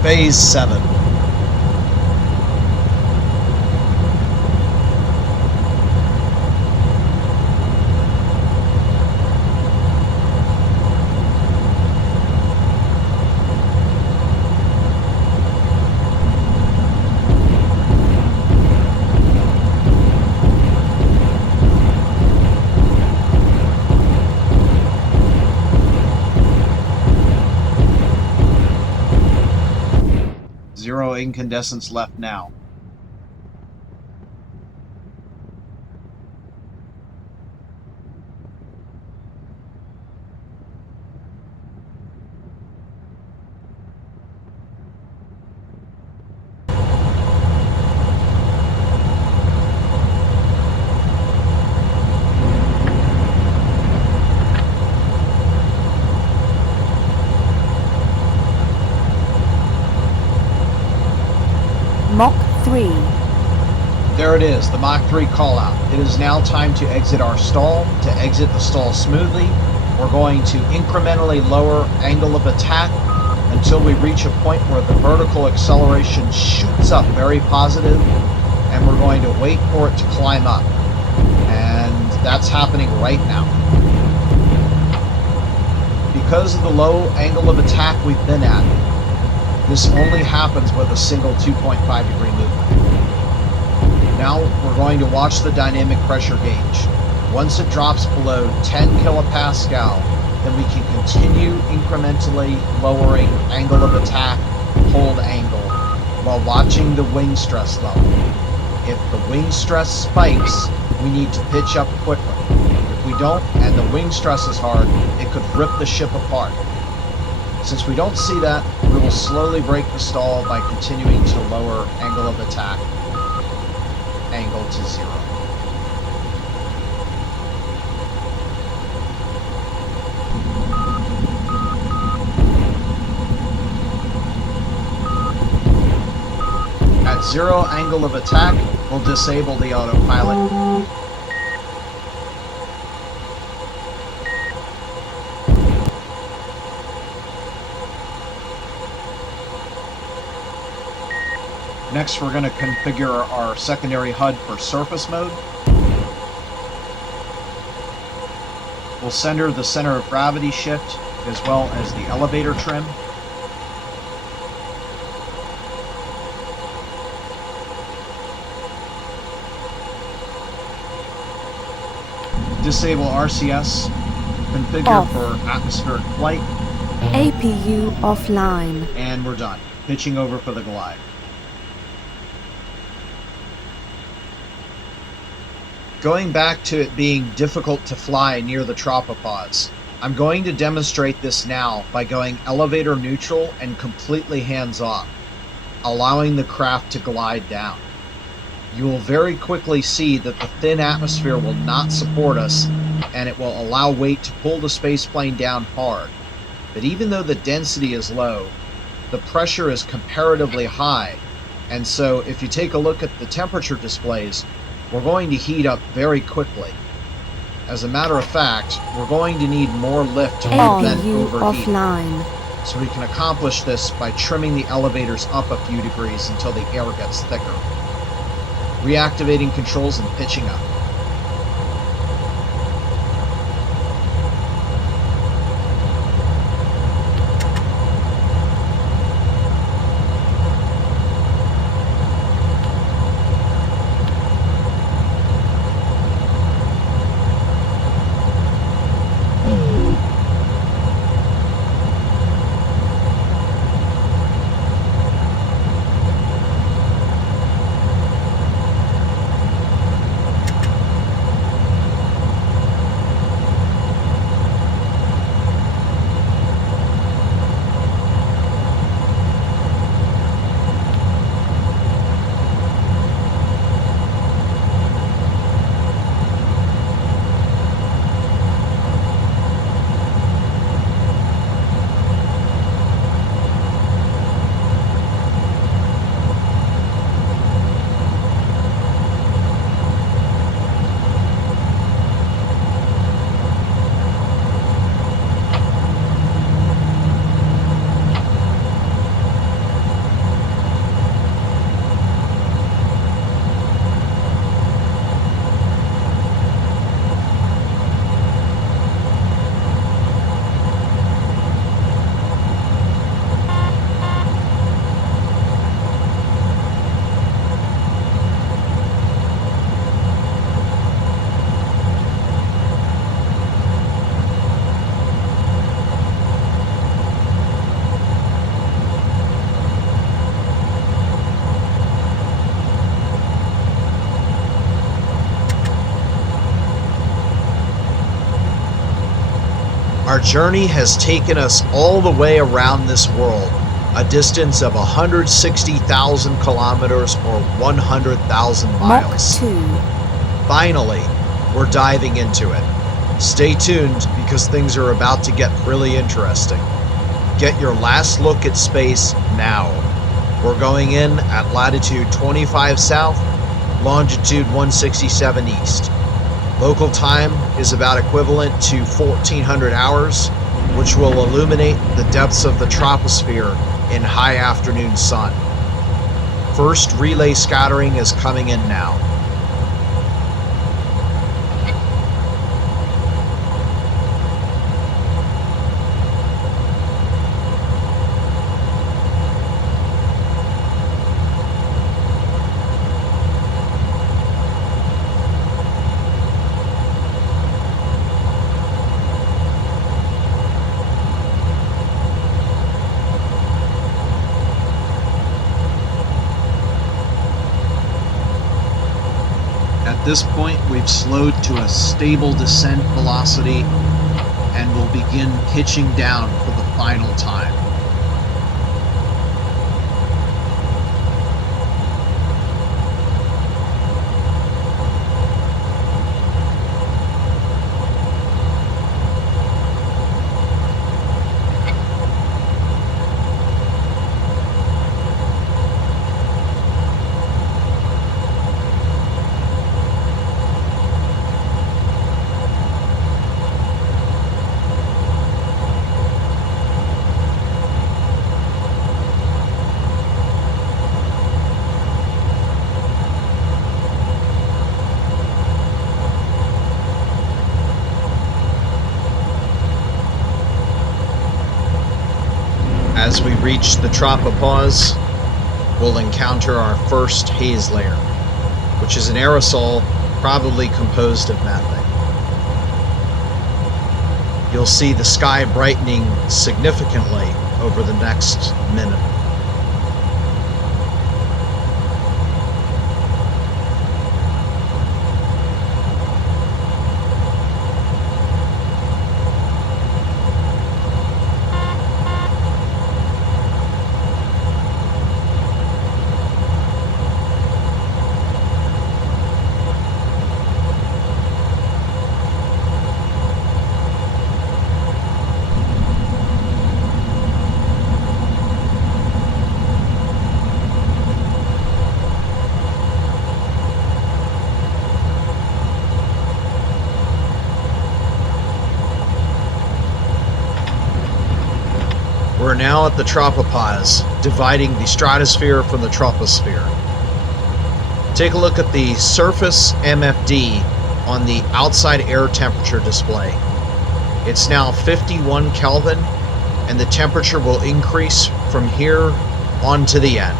Phase 7. Zero incandescents left now. Mach 3. There it is, the Mach 3 call out. It is now time to exit our stall. To exit the stall smoothly, we're going to incrementally lower angle of attack until we reach a point where the vertical acceleration shoots up very positive, and we're going to wait for it to climb up. And that's happening right now. Because of the low angle of attack we've been at, this only happens with a single 2.5 degree movement. Now we're going to watch the dynamic pressure gauge. Once it drops below 10 kilopascal, then we can continue incrementally lowering angle of attack, hold angle, while watching the wing stress level. If the wing stress spikes, we need to pitch up quickly. If we don't, and the wing stress is hard, it could rip the ship apart. Since we don't see that, we will slowly break the stall by continuing to lower angle of attack, angle to 0. At 0 angle of attack, we'll disable the autopilot. Next, we're going to configure our secondary HUD for surface mode. We'll center the center of gravity shift as well as the elevator trim. Disable RCS. Configure Off. for atmospheric flight. APU offline. And we're done. Pitching over for the glide. Going back to it being difficult to fly near the tropopods, I'm going to demonstrate this now by going elevator neutral and completely hands-off, allowing the craft to glide down. You will very quickly see that the thin atmosphere will not support us, and it will allow weight to pull the spaceplane down hard. But even though the density is low, the pressure is comparatively high, and so if you take a look at the temperature displays, we're going to heat up very quickly. As a matter of fact, we're going to need more lift to prevent APU overheating. offline. So we can accomplish this by trimming the elevators up a few degrees until the air gets thicker. Reactivating controls and pitching up. Our journey has taken us all the way around this world, a distance of 160,000 kilometers or 100,000 Mach miles. 2. Finally, we're diving into it. Stay tuned because things are about to get really interesting. Get your last look at space now. We're going in at latitude 25 south, longitude 167 east. Local time is about equivalent to 1400 hours, which will illuminate the depths of the troposphere in high afternoon sun. First relay scattering is coming in now. At this point, we've slowed to a stable descent velocity and will begin pitching down for the final time. As we reach the tropopause, we'll encounter our first haze layer, which is an aerosol probably composed of methane. You'll see the sky brightening significantly over the next minute. We're now at the tropopause, dividing the stratosphere from the troposphere. Take a look at the surface MFD on the outside air temperature display. It's now 51 Kelvin, and the temperature will increase from here on to the end.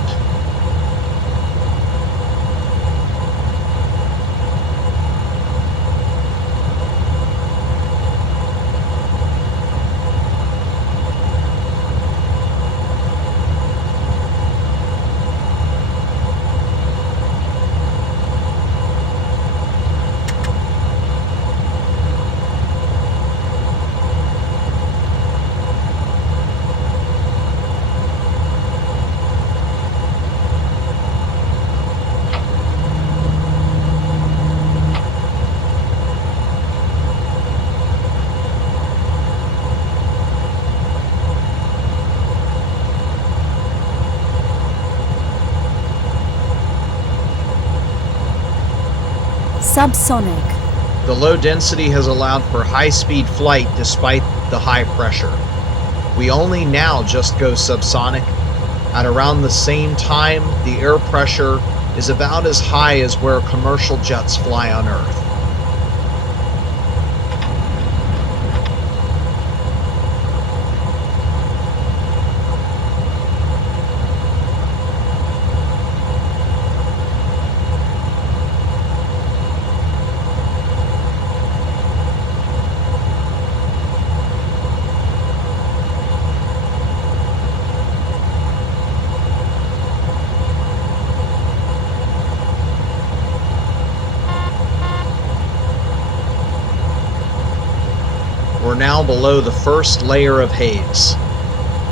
Subsonic. The low density has allowed for high-speed flight despite the high pressure. We only now just go subsonic. At around the same time, the air pressure is about as high as where commercial jets fly on Earth. We're now below the first layer of haze.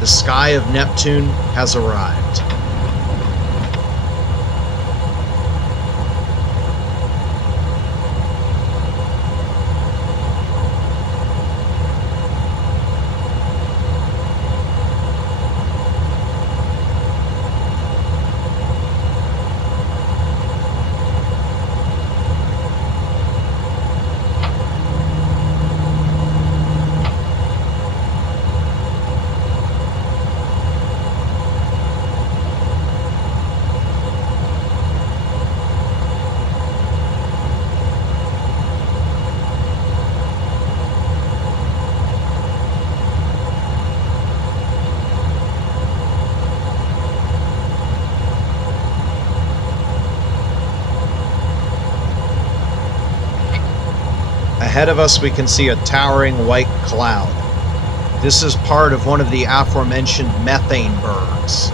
The sky of Neptune has arrived. Ahead of us, we can see a towering white cloud. This is part of one of the aforementioned methane bergs.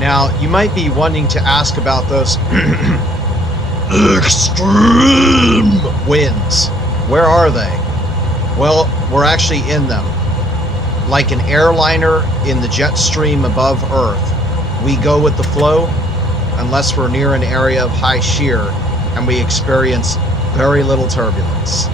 Now, you might be wanting to ask about those extreme winds. Where are they? Well, we're actually in them. Like an airliner in the jet stream above Earth, we go with the flow unless we're near an area of high shear and we experience very little turbulence.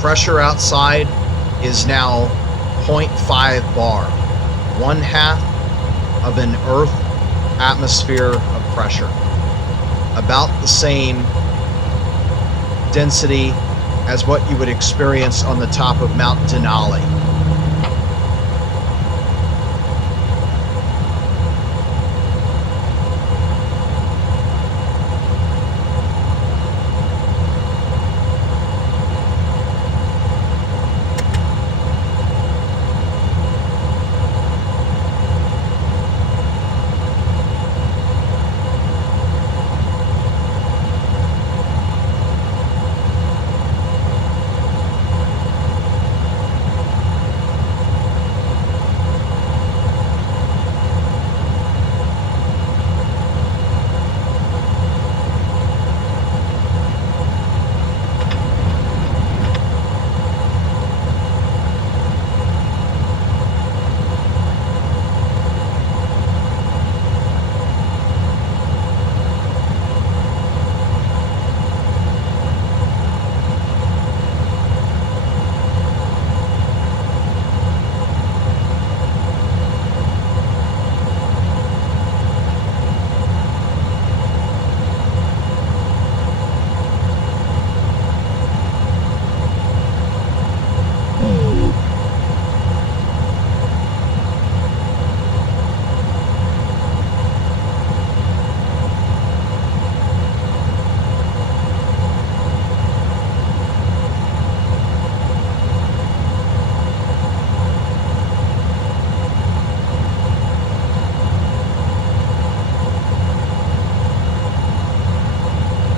Pressure outside is now 0.5 bar, 1/2 of an Earth atmosphere of pressure. About the same density as what you would experience on the top of Mount Denali.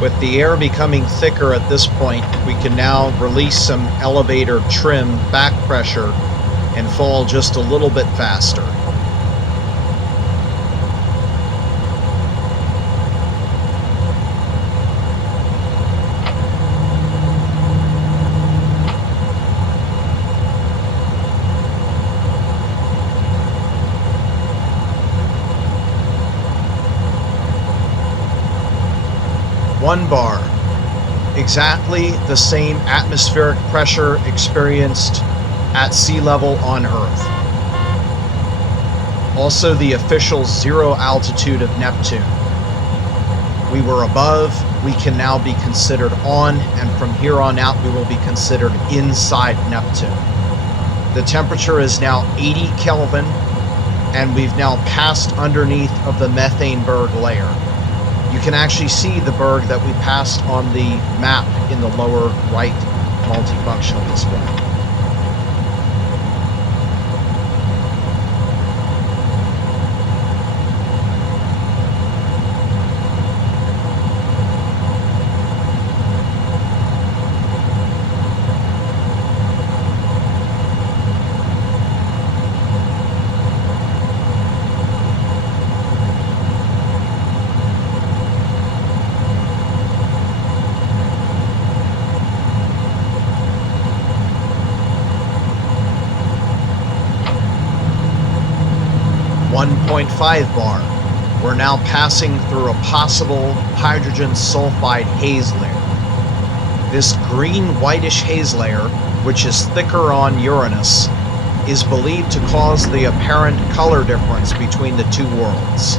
With the air becoming thicker at this point, we can now release some elevator trim back pressure and fall just a little bit faster. 1 bar. Exactly the same atmospheric pressure experienced at sea level on Earth. Also the official 0 altitude of Neptune. We were above, we can now be considered on, and from here on out we will be considered inside Neptune. The temperature is now 80 Kelvin, and we've now passed underneath of the methane berg layer. You can actually see the berg that we passed on the map in the lower right multifunctional display. .5 bar. We're now passing through a possible hydrogen sulfide haze layer. This green whitish haze layer, which is thicker on Uranus, is believed to cause the apparent color difference between the two worlds.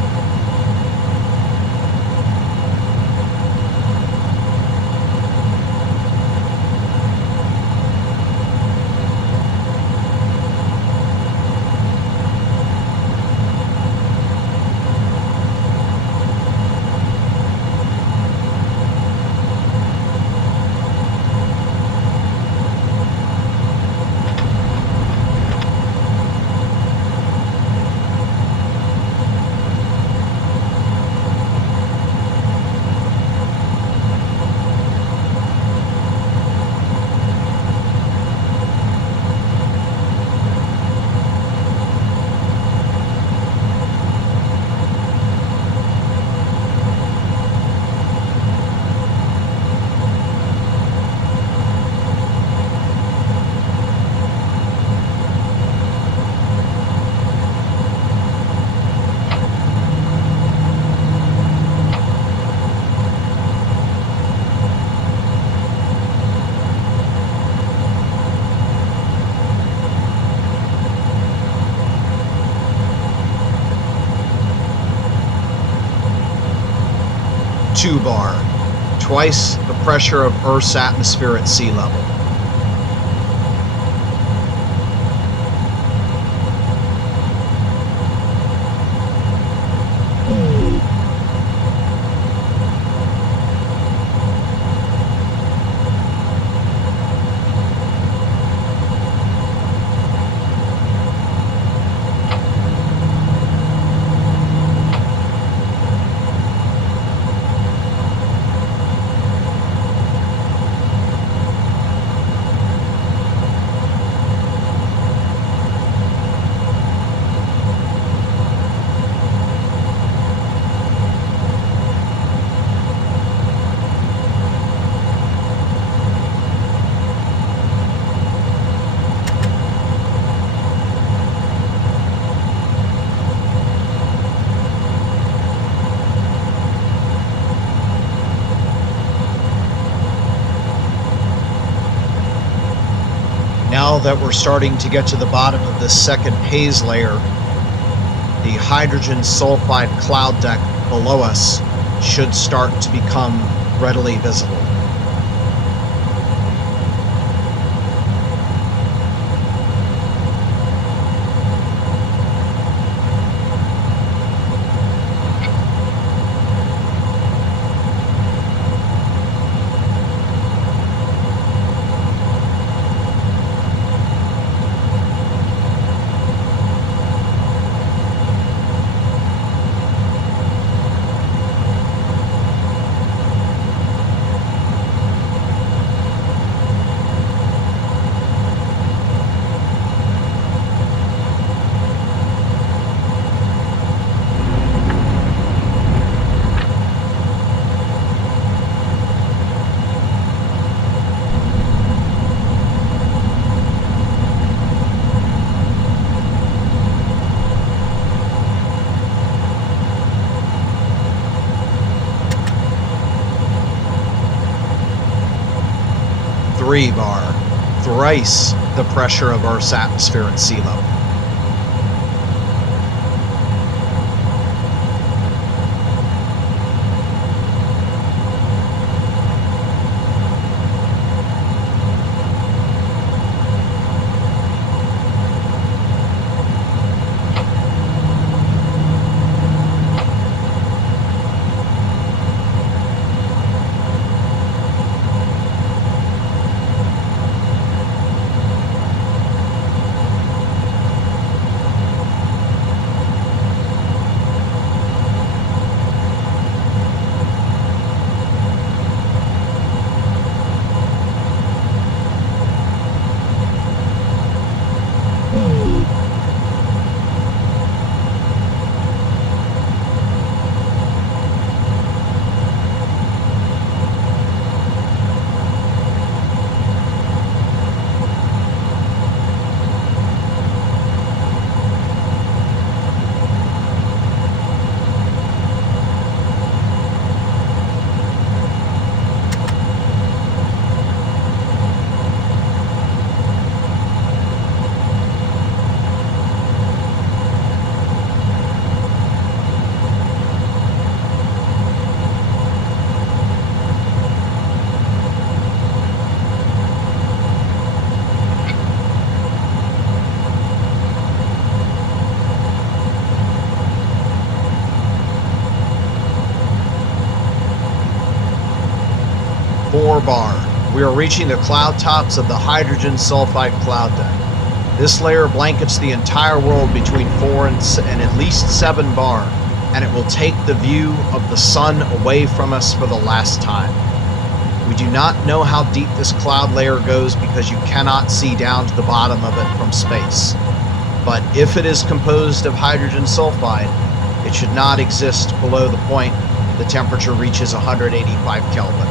bar, twice the pressure of Earth's atmosphere at sea level. Now that we're starting to get to the bottom of this second haze layer, the hydrogen sulfide cloud deck below us should start to become readily visible. 3 bar, thrice the pressure of Earth's atmosphere at sea level. Bar. We are reaching the cloud tops of the hydrogen sulfide cloud deck. This layer blankets the entire world between 4 and at least 7 bar, and it will take the view of the sun away from us for the last time. We do not know how deep this cloud layer goes because you cannot see down to the bottom of it from space. But if it is composed of hydrogen sulfide, it should not exist below the point the temperature reaches 185 Kelvin.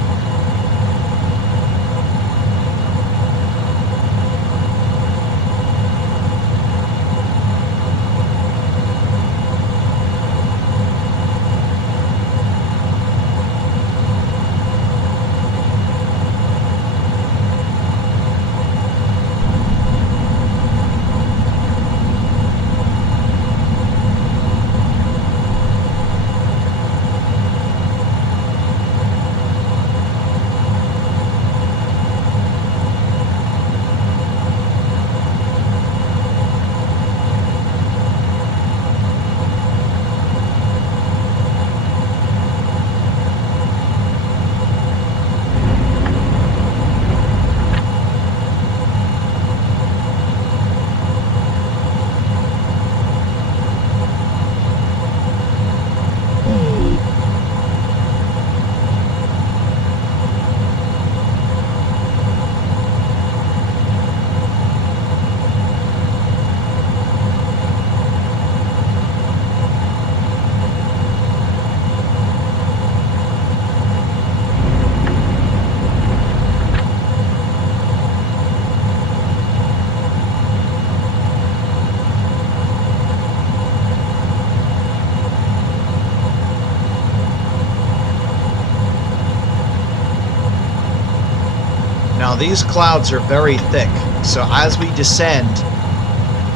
Now these clouds are very thick, so as we descend,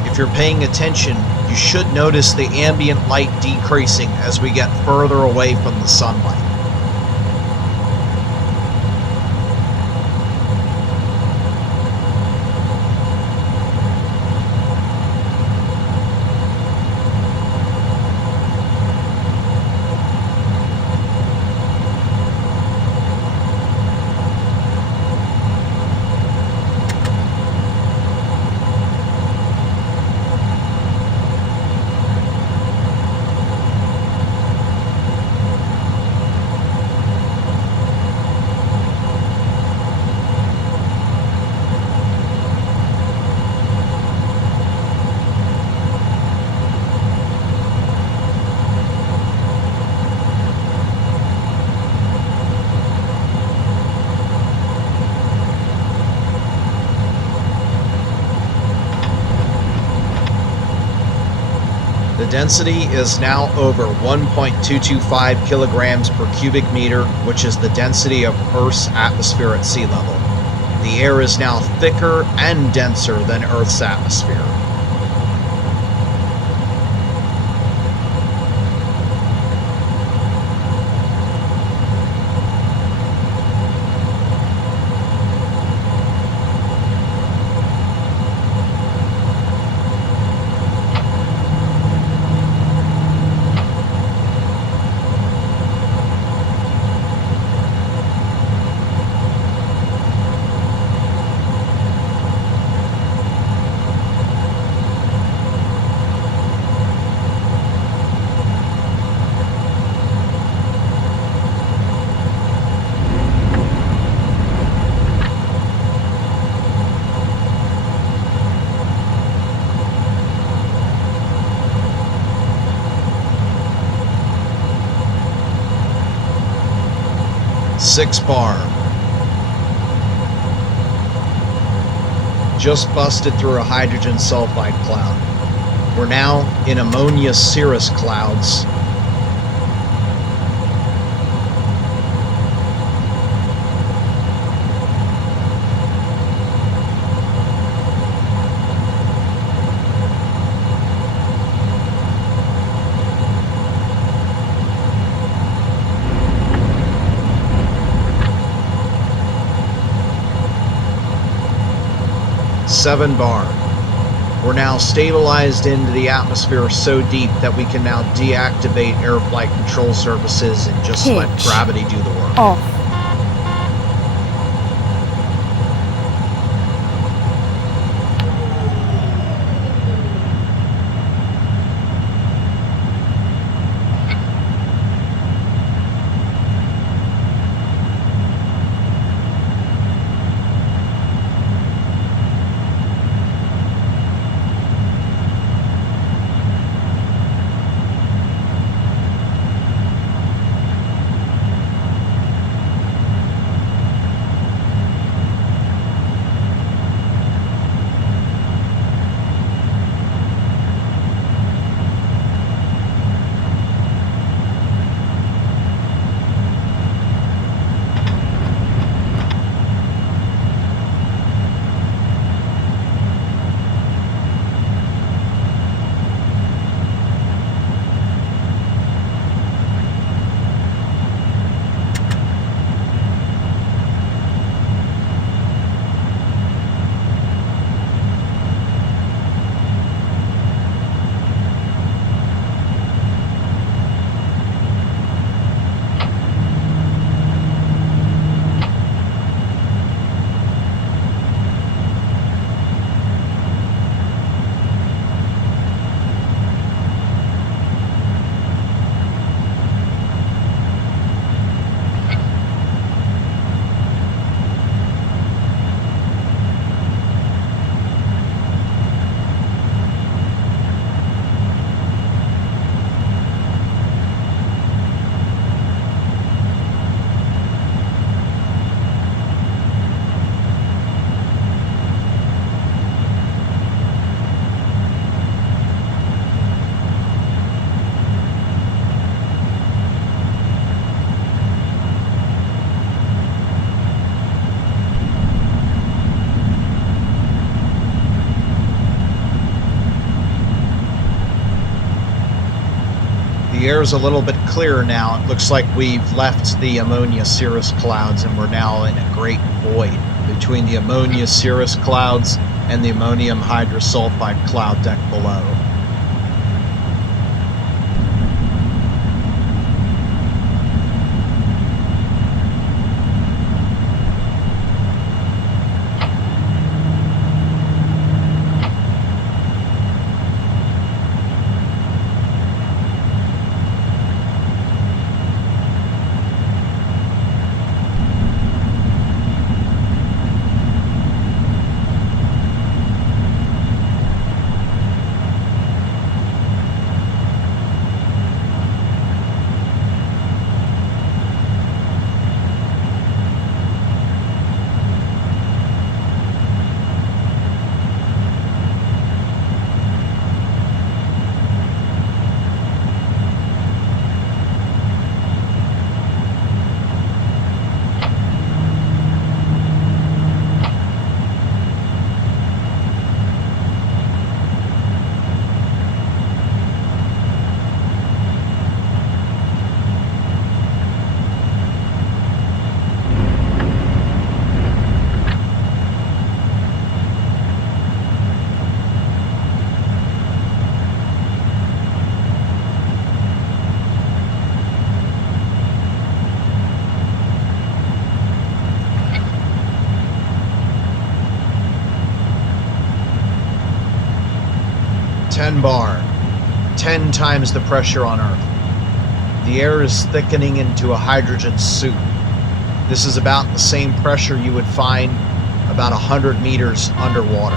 if you're paying attention, you should notice the ambient light decreasing as we get further away from the sunlight. The density is now over 1.225 kilograms per cubic meter, which is the density of Earth's atmosphere at sea level. The air is now thicker and denser than Earth's atmosphere. Six bar. Just busted through a hydrogen sulfide cloud. We're now in ammonia cirrus clouds. Seven bar. We're now stabilized into the atmosphere so deep that we can now deactivate air flight control services and just let Pitch. gravity do the work. Off. The air is a little bit clearer now. It looks like we've left the ammonia cirrus clouds and we're now in a great void between the ammonia cirrus clouds and the ammonium hydrosulfide cloud deck below. 10 bar, 10 times the pressure on Earth. The air is thickening into a hydrogen soup. This is about the same pressure you would find about 100 meters underwater.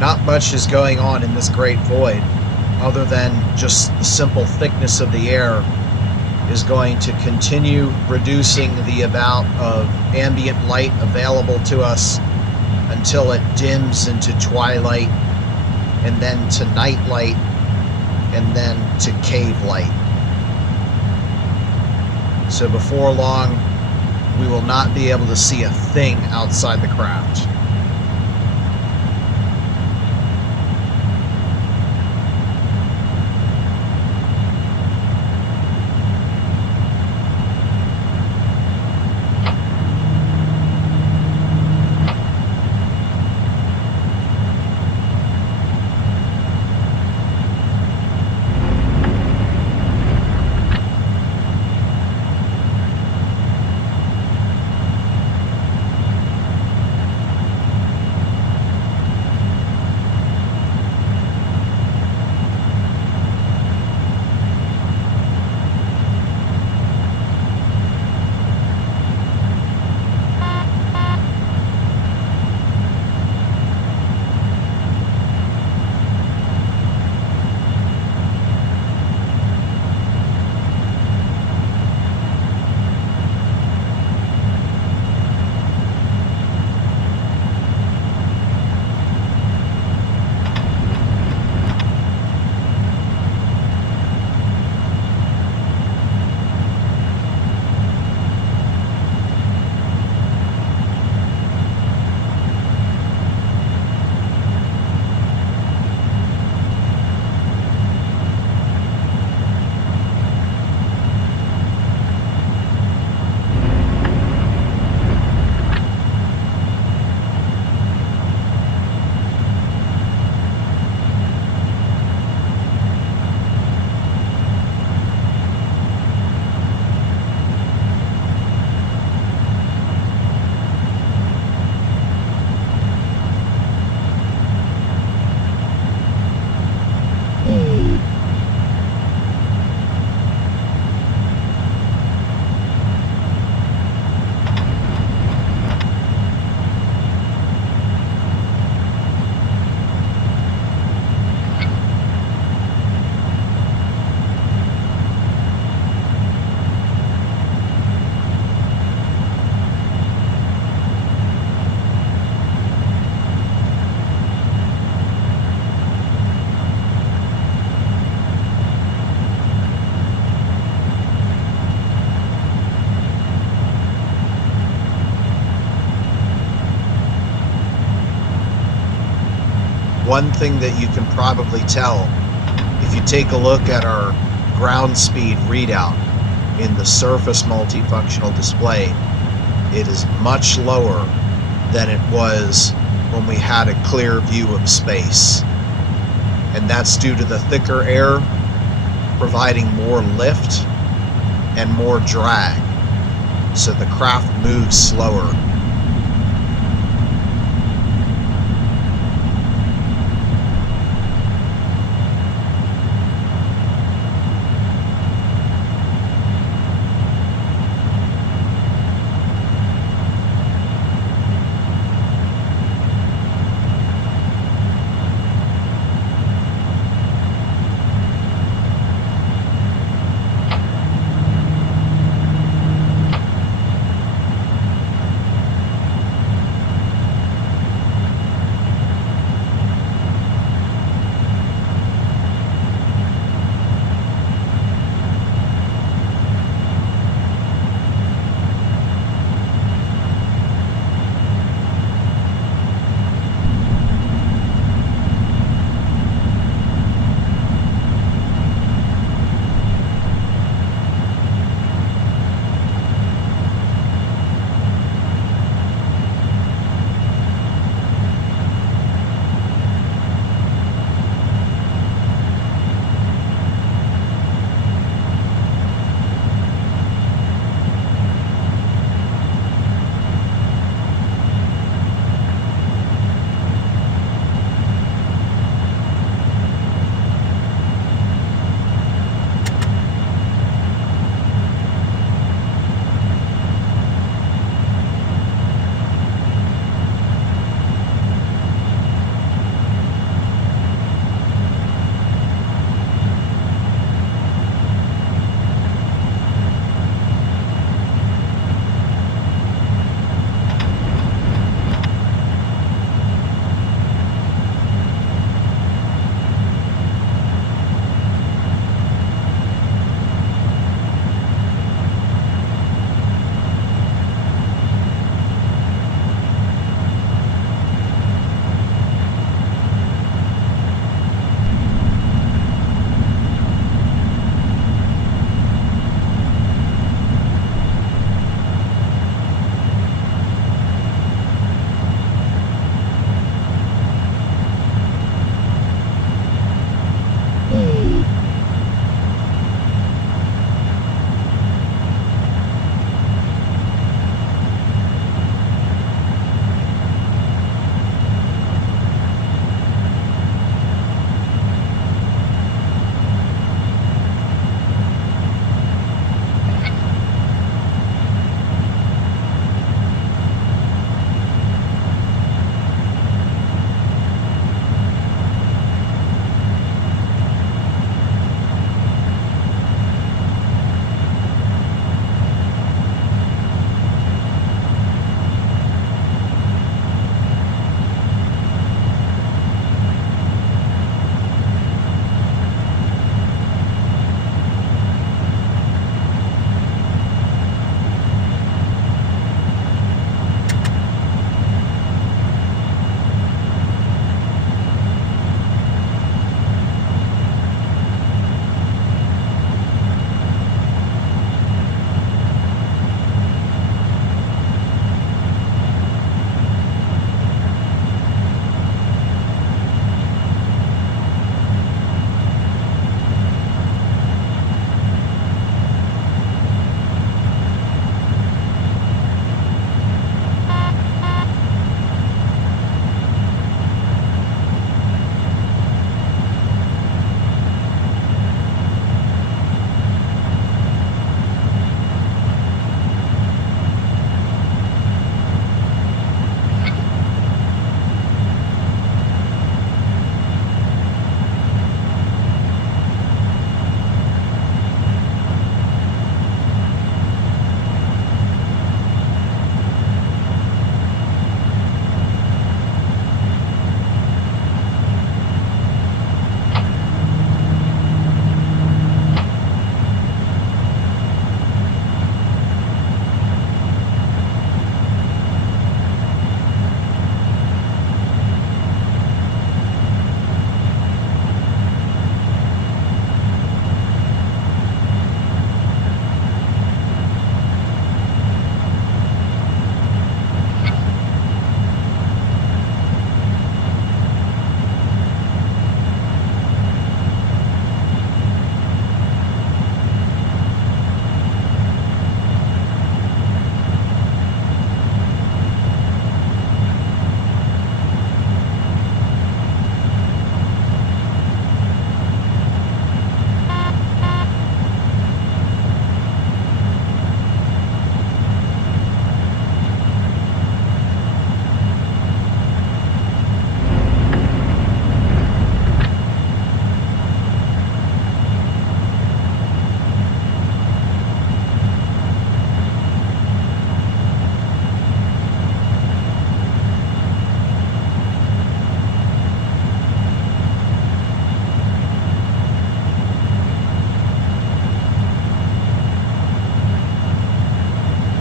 Not much is going on in this great void, other than just the simple thickness of the air is going to continue reducing the amount of ambient light available to us until it dims into twilight, and then to night light, and then to cave light. So before long, we will not be able to see a thing outside the craft. One thing that you can probably tell if you take a look at our ground speed readout in the surface multifunctional display, it is much lower than it was when we had a clear view of space. And that's due to the thicker air providing more lift and more drag, so the craft moves slower.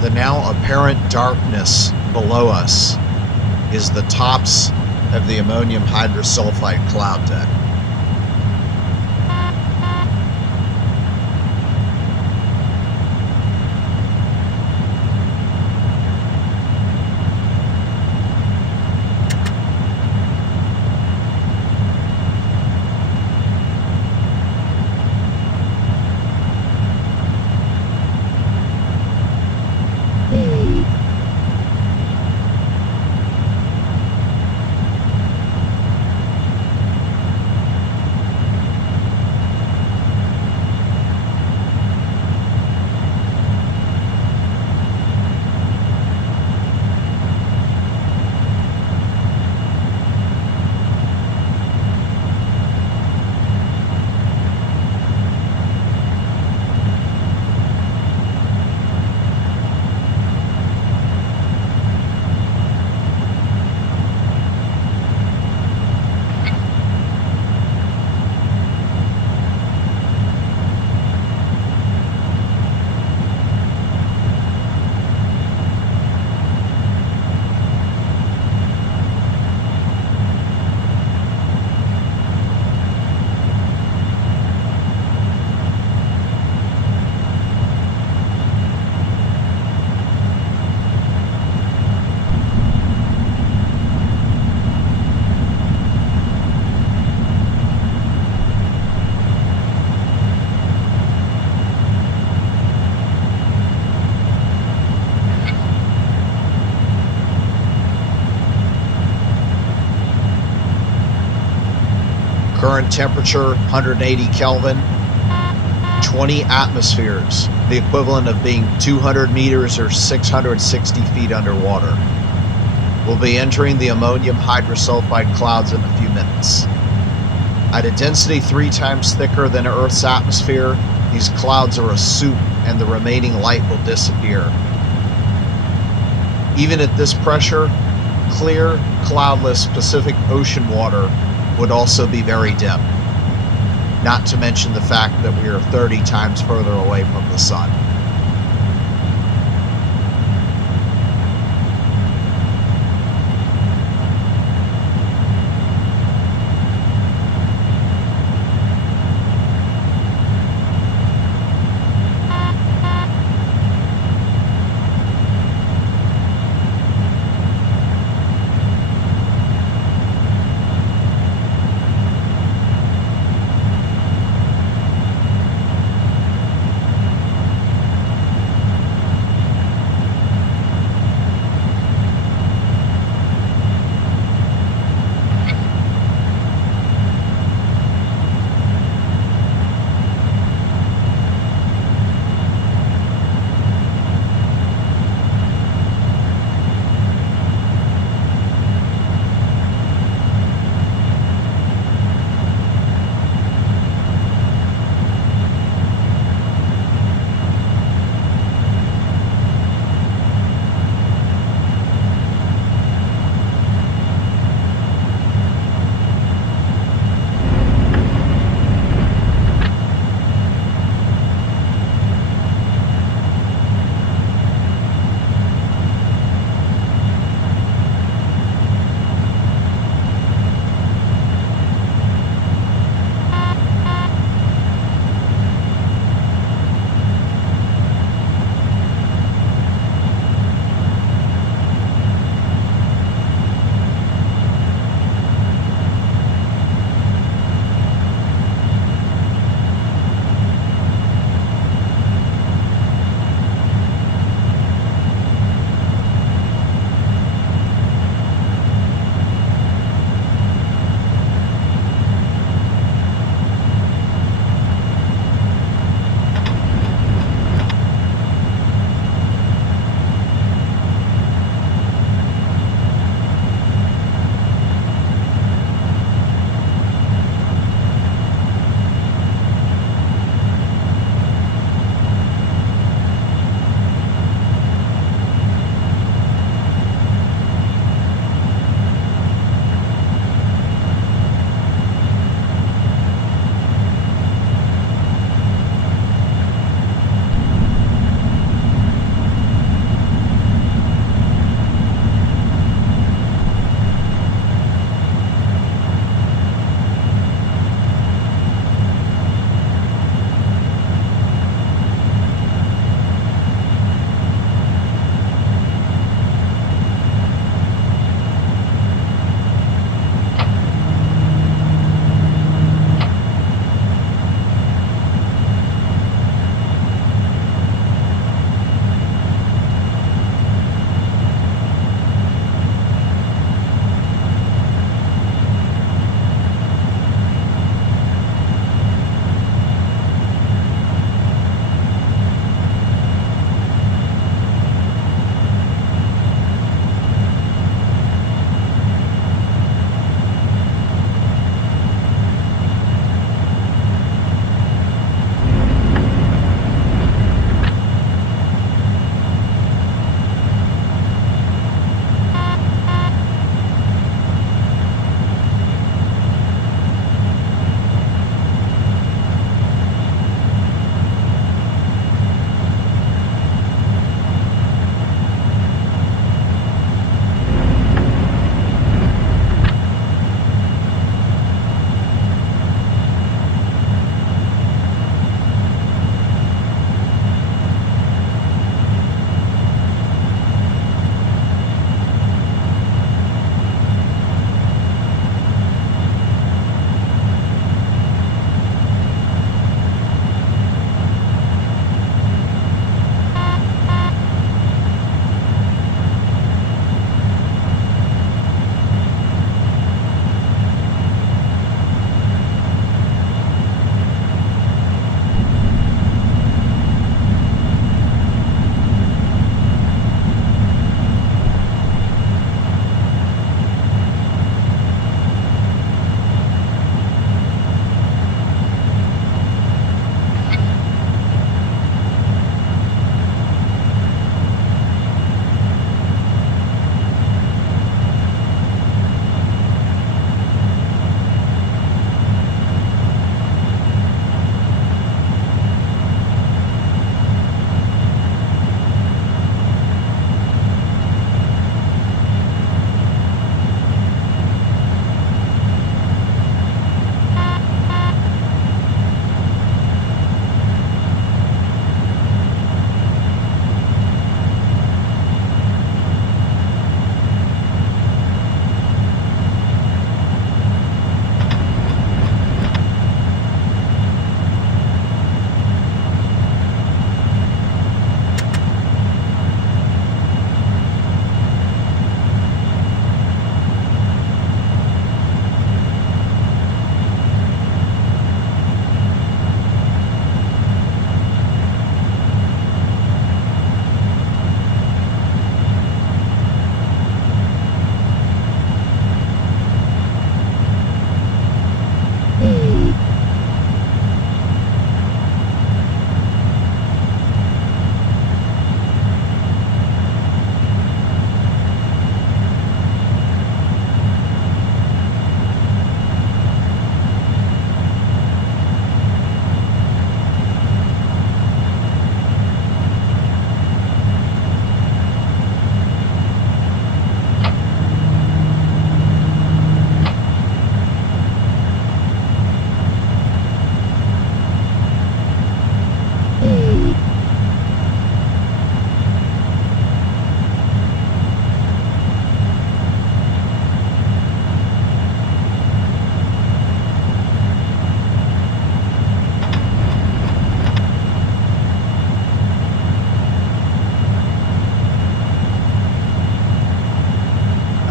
The now apparent darkness below us is the tops of the ammonium hydrosulfide cloud deck. Current temperature 180 Kelvin, 20 atmospheres, the equivalent of being 200 meters or 660 feet underwater. We'll be entering the ammonium hydrosulfide clouds in a few minutes. At a density 3 times thicker than Earth's atmosphere, these clouds are a soup and the remaining light will disappear. Even at this pressure, clear, cloudless Pacific Ocean water would also be very dim, not to mention the fact that we are 30 times further away from the sun.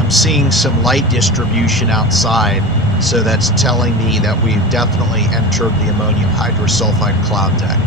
I'm seeing some light distribution outside, so that's telling me that we've definitely entered the ammonium hydrosulfide cloud deck.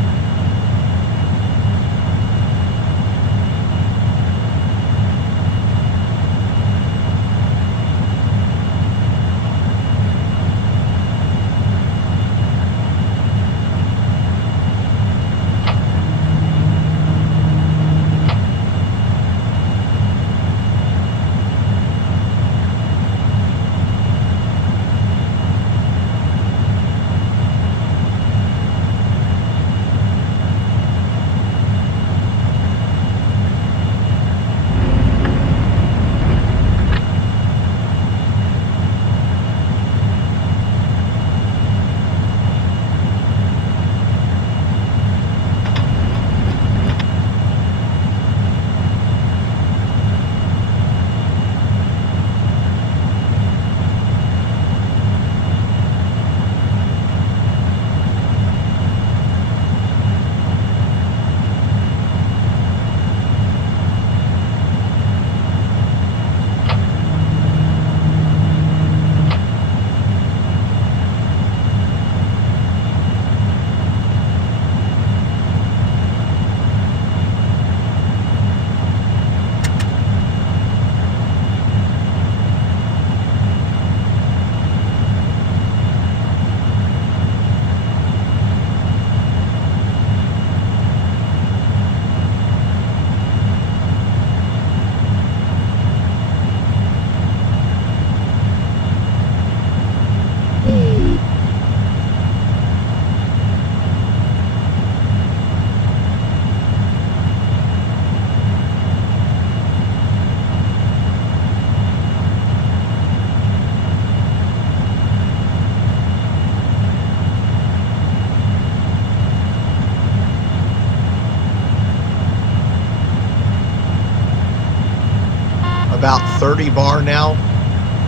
About 30 bar now,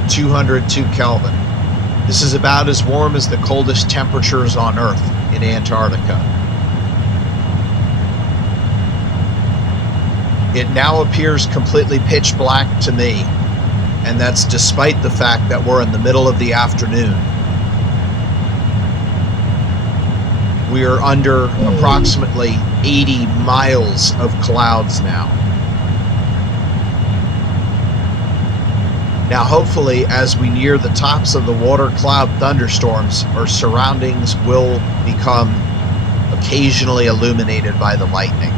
202 Kelvin. This is about as warm as the coldest temperatures on Earth in Antarctica. It now appears completely pitch black to me, and that's despite the fact that we're in the middle of the afternoon. We are under approximately 80 miles of clouds now. Now, hopefully, as we near the tops of the water cloud thunderstorms, our surroundings will become occasionally illuminated by the lightning.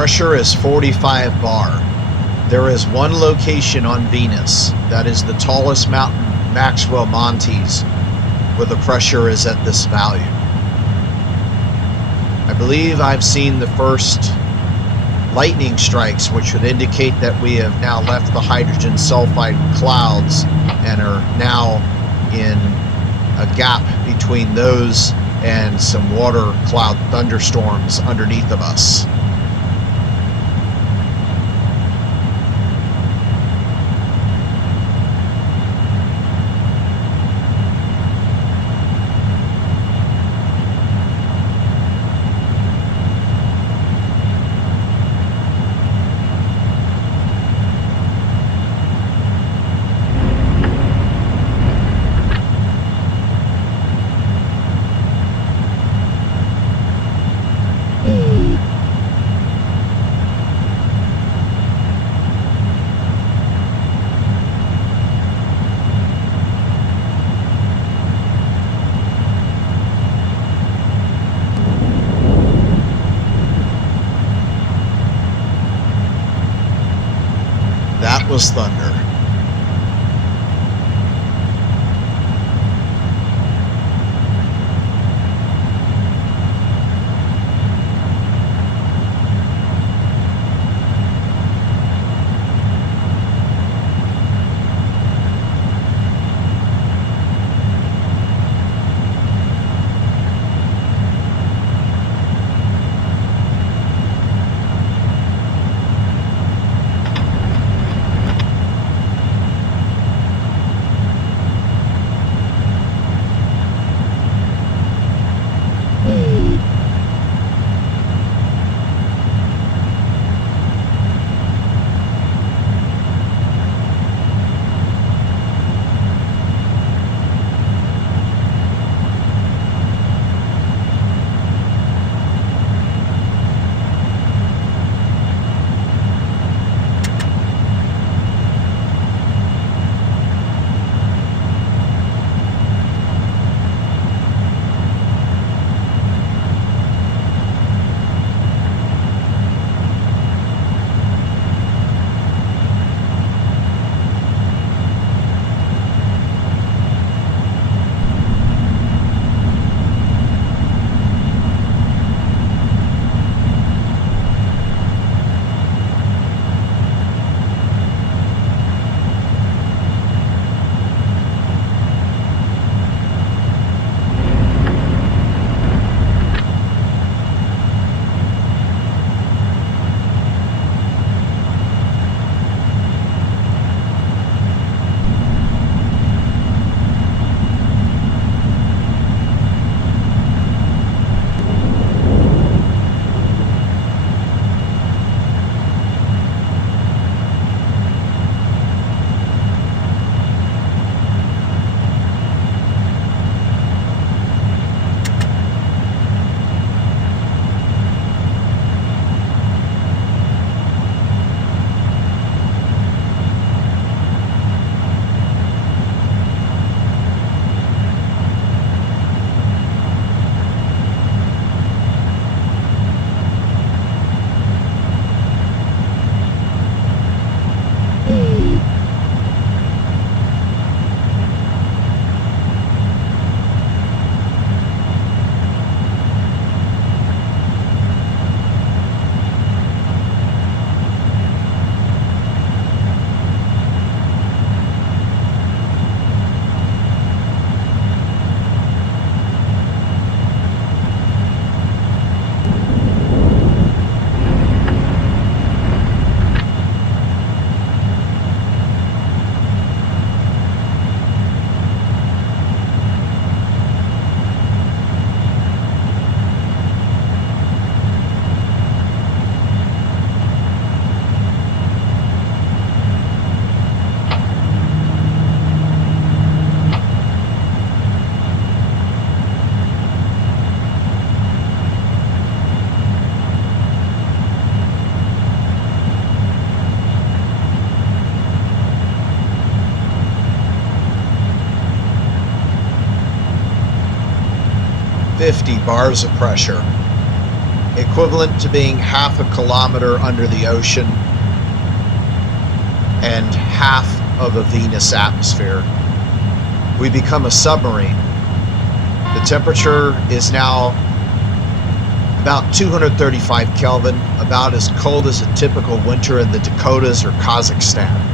Pressure is 45 bar. There is one location on Venus that is the tallest mountain, Maxwell Montes, where the pressure is at this value. I believe I've seen the first lightning strikes, which would indicate that we have now left the hydrogen sulfide clouds and are now in a gap between those and some water cloud thunderstorms underneath of us. That was thunder. .50 bars of pressure. equivalent to being half a kilometer under the ocean and half of a Venus atmosphere. We become a submarine. The temperature is now about 235 Kelvin, about as cold as a typical winter in the Dakotas or Kazakhstan.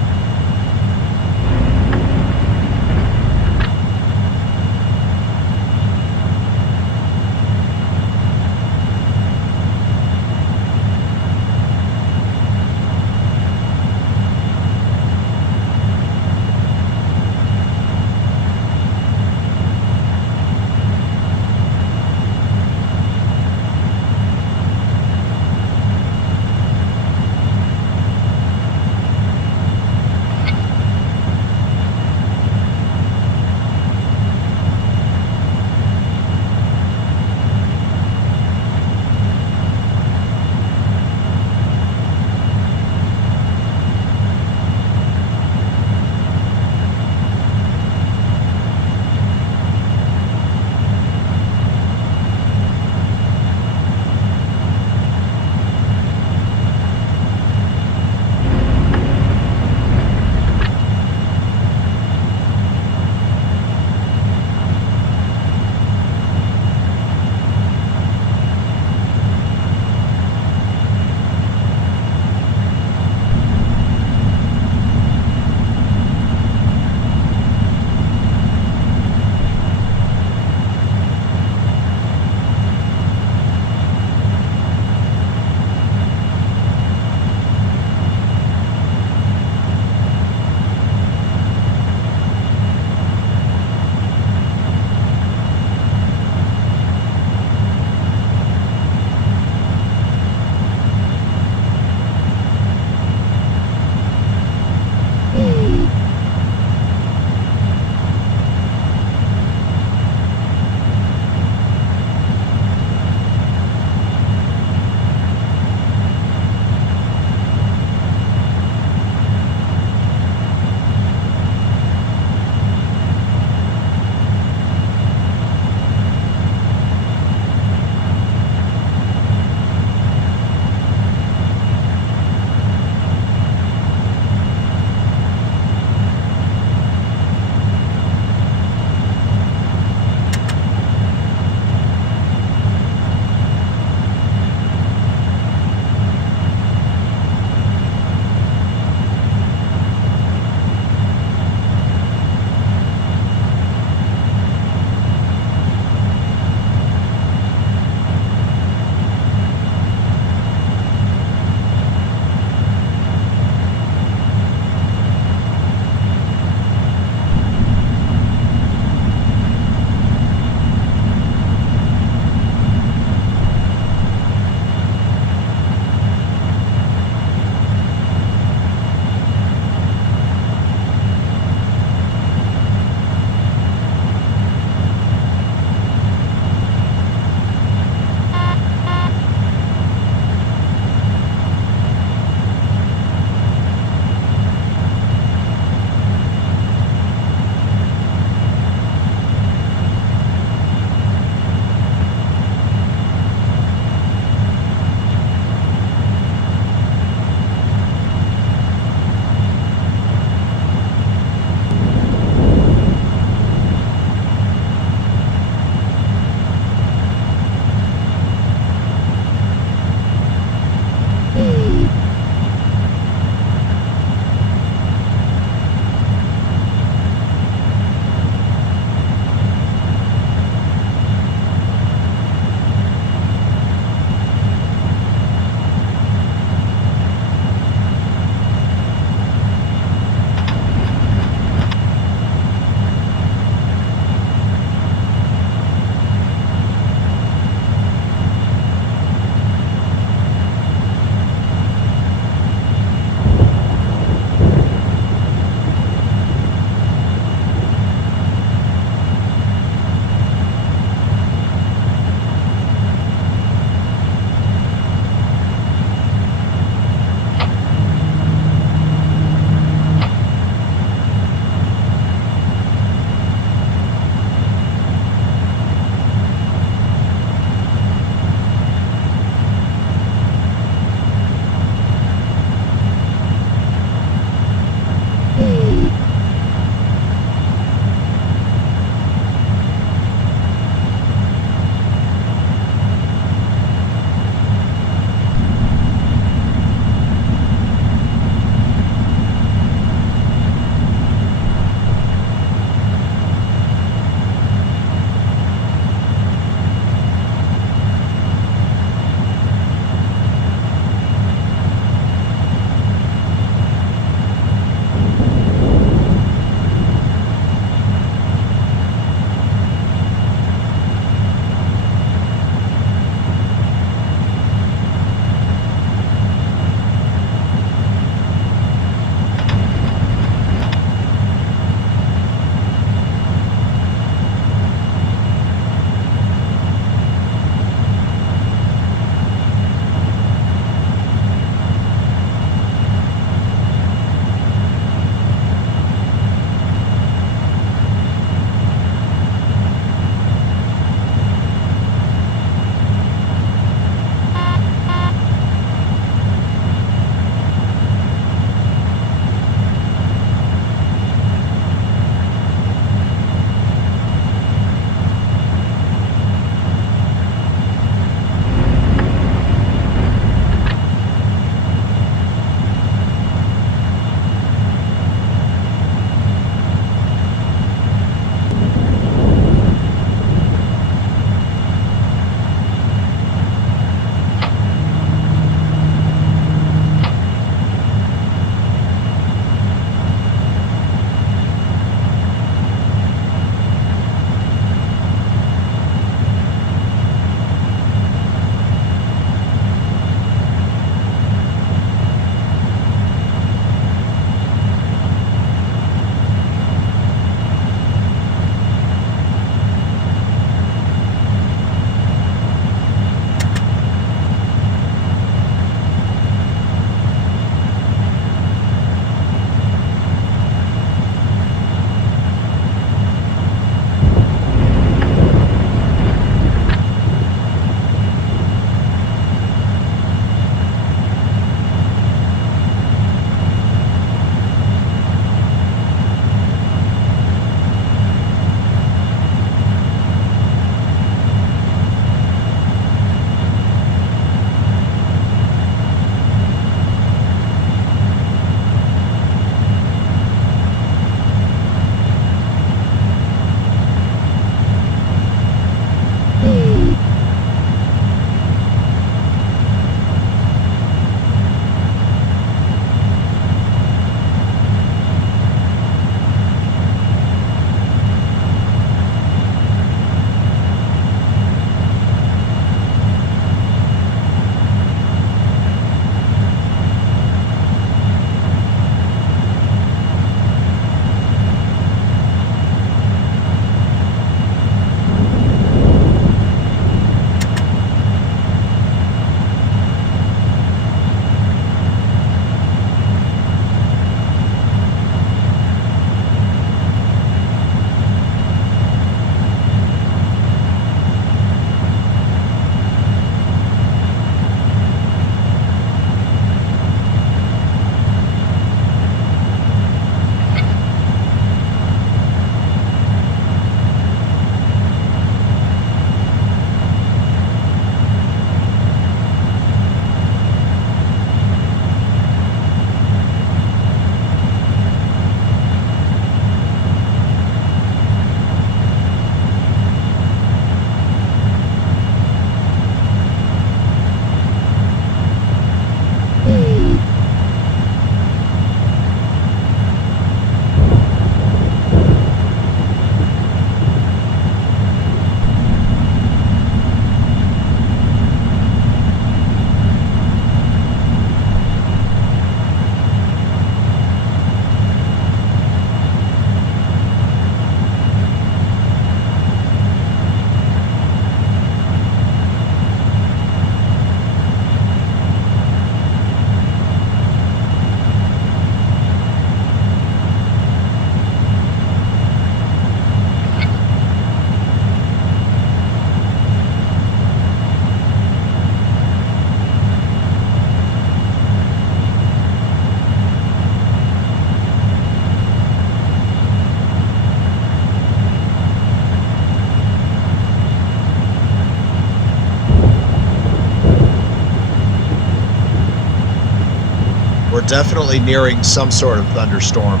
we're definitely nearing some sort of thunderstorm.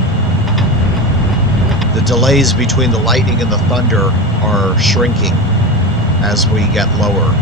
The delays between the lightning and the thunder are shrinking as we get lower.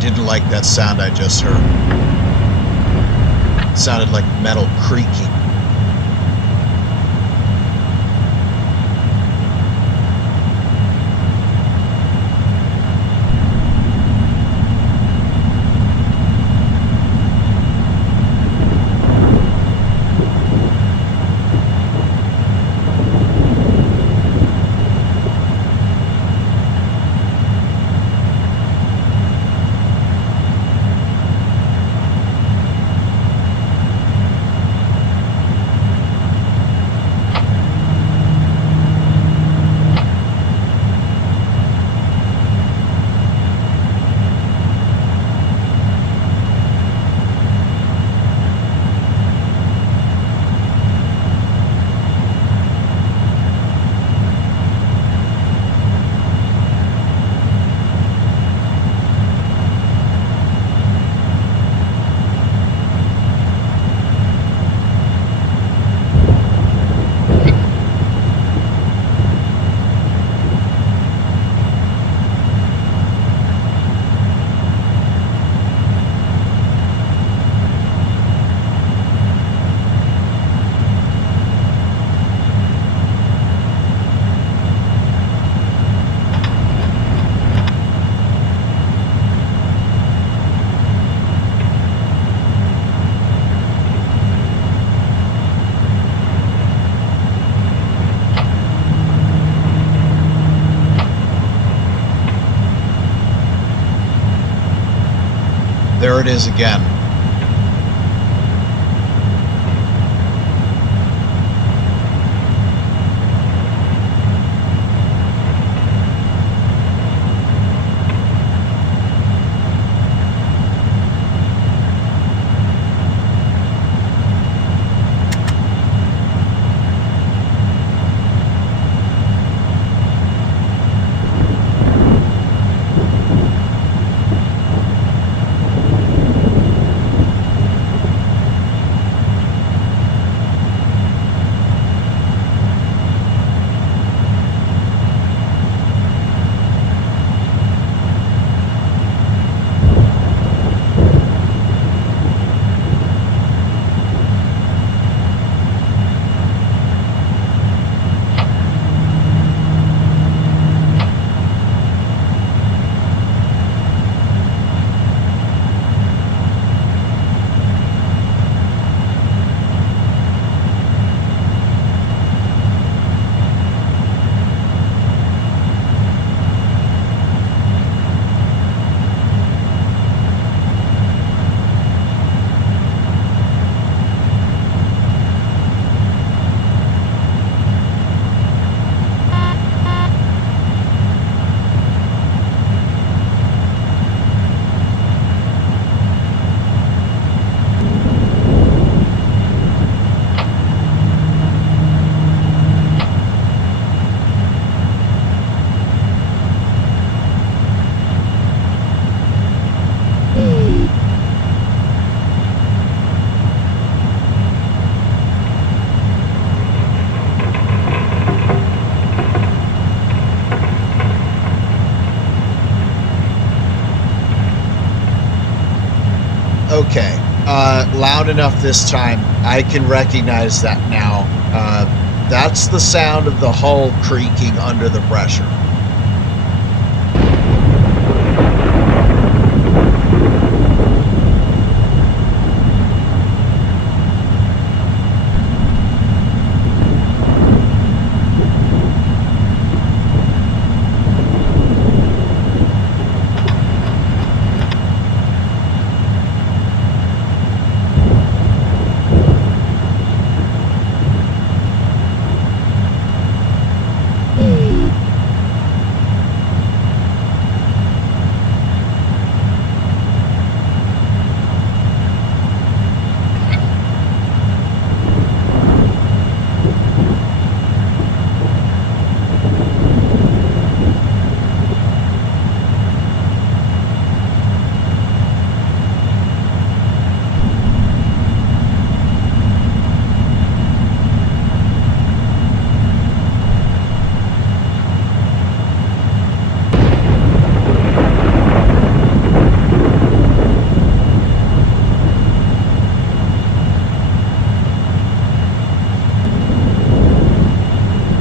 Didn't like that sound I just heard. It sounded like metal creaking. There it is again. Okay. Loud enough this time. I can recognize that now. That's the sound of the hull creaking under the pressure.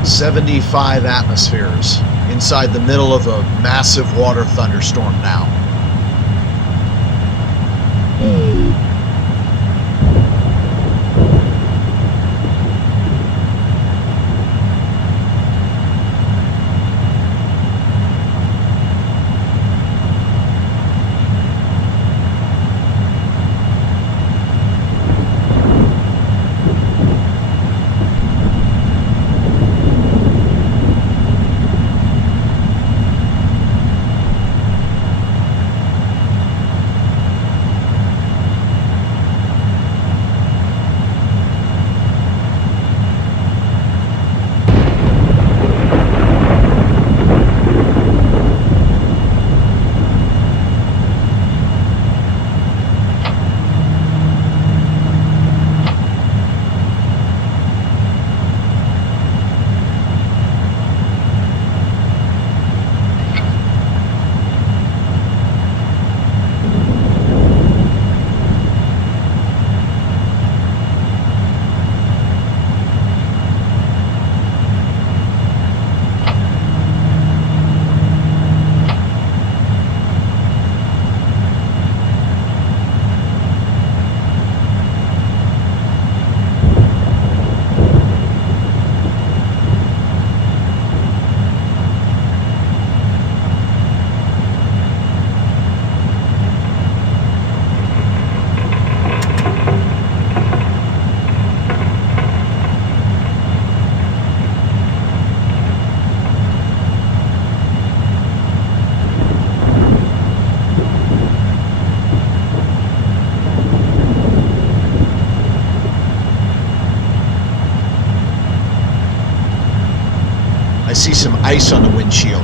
"75 atmospheres inside the middle of a massive water thunderstorm now." I see some ice on the windshield.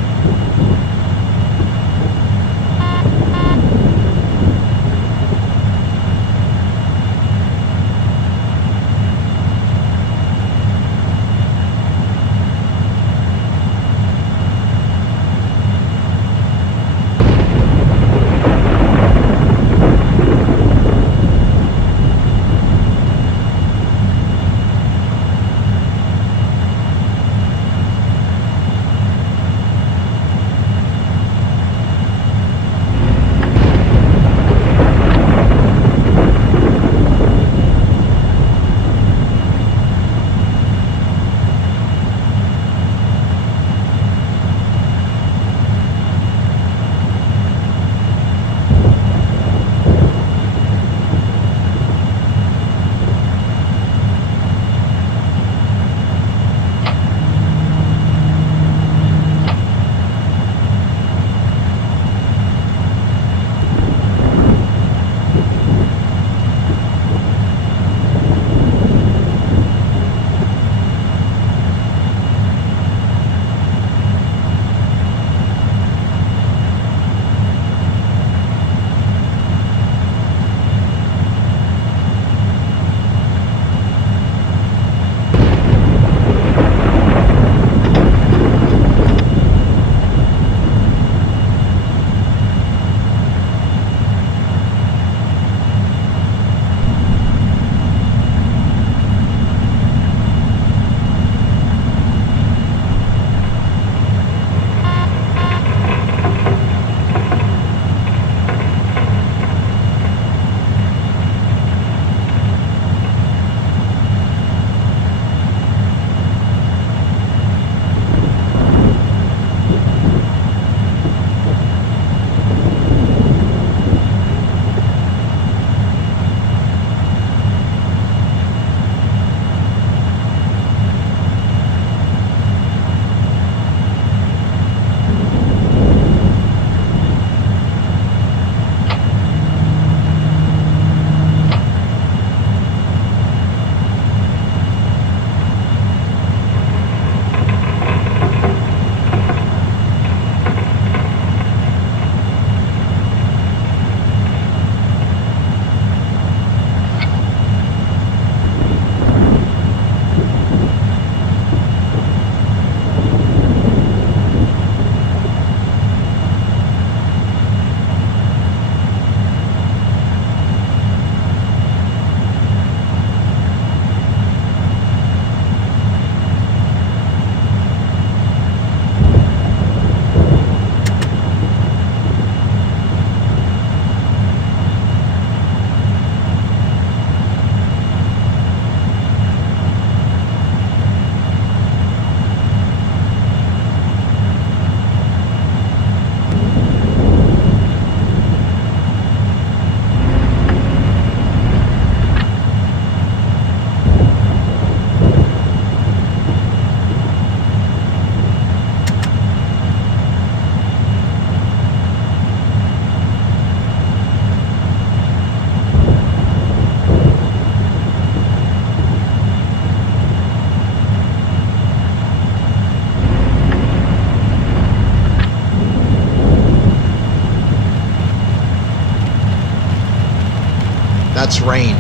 That's rain.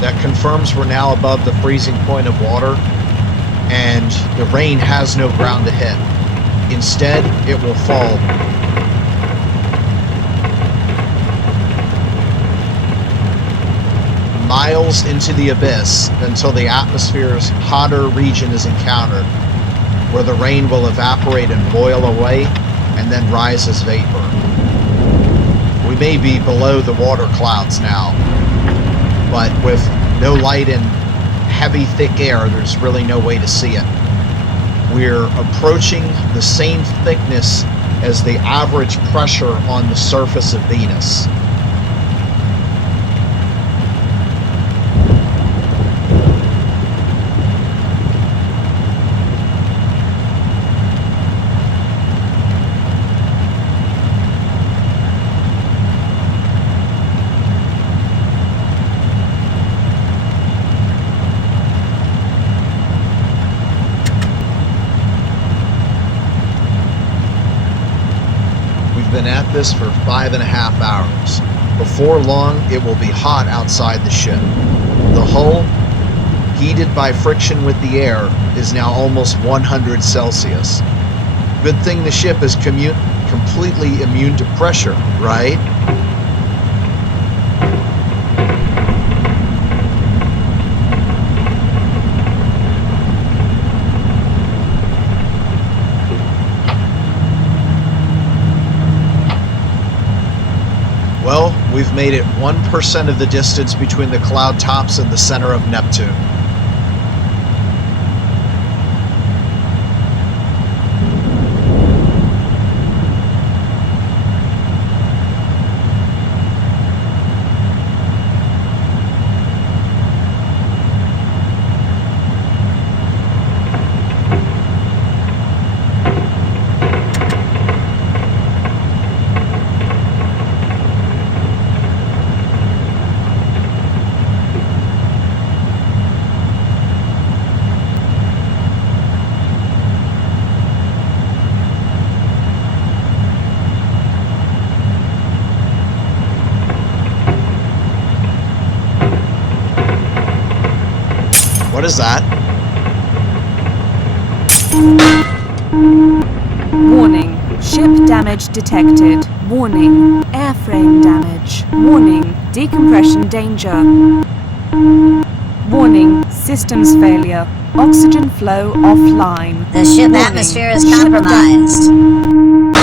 That confirms we're now above the freezing point of water, and the rain has no ground to hit. Instead, it will fall. Miles into the abyss until the atmosphere's hotter region is encountered, where the rain will evaporate and boil away, and then rise as vapor. We may be below the water clouds now, but with no light and heavy, thick air, there's really no way to see it. We're approaching the same thickness as the average pressure on the surface of Venus. Been at this for 5.5 hours. Before long, it will be hot outside the ship. The hull, heated by friction with the air, is now almost 100 Celsius. Good thing the ship is completely immune to pressure, right? Well, we've made it 1% of the distance between the cloud tops and the center of Neptune. What is that? Warning. Ship damage detected. Warning. Airframe damage. Warning. Decompression danger. Warning. Systems failure. Oxygen flow offline. The ship Warning. atmosphere is Ship compromised.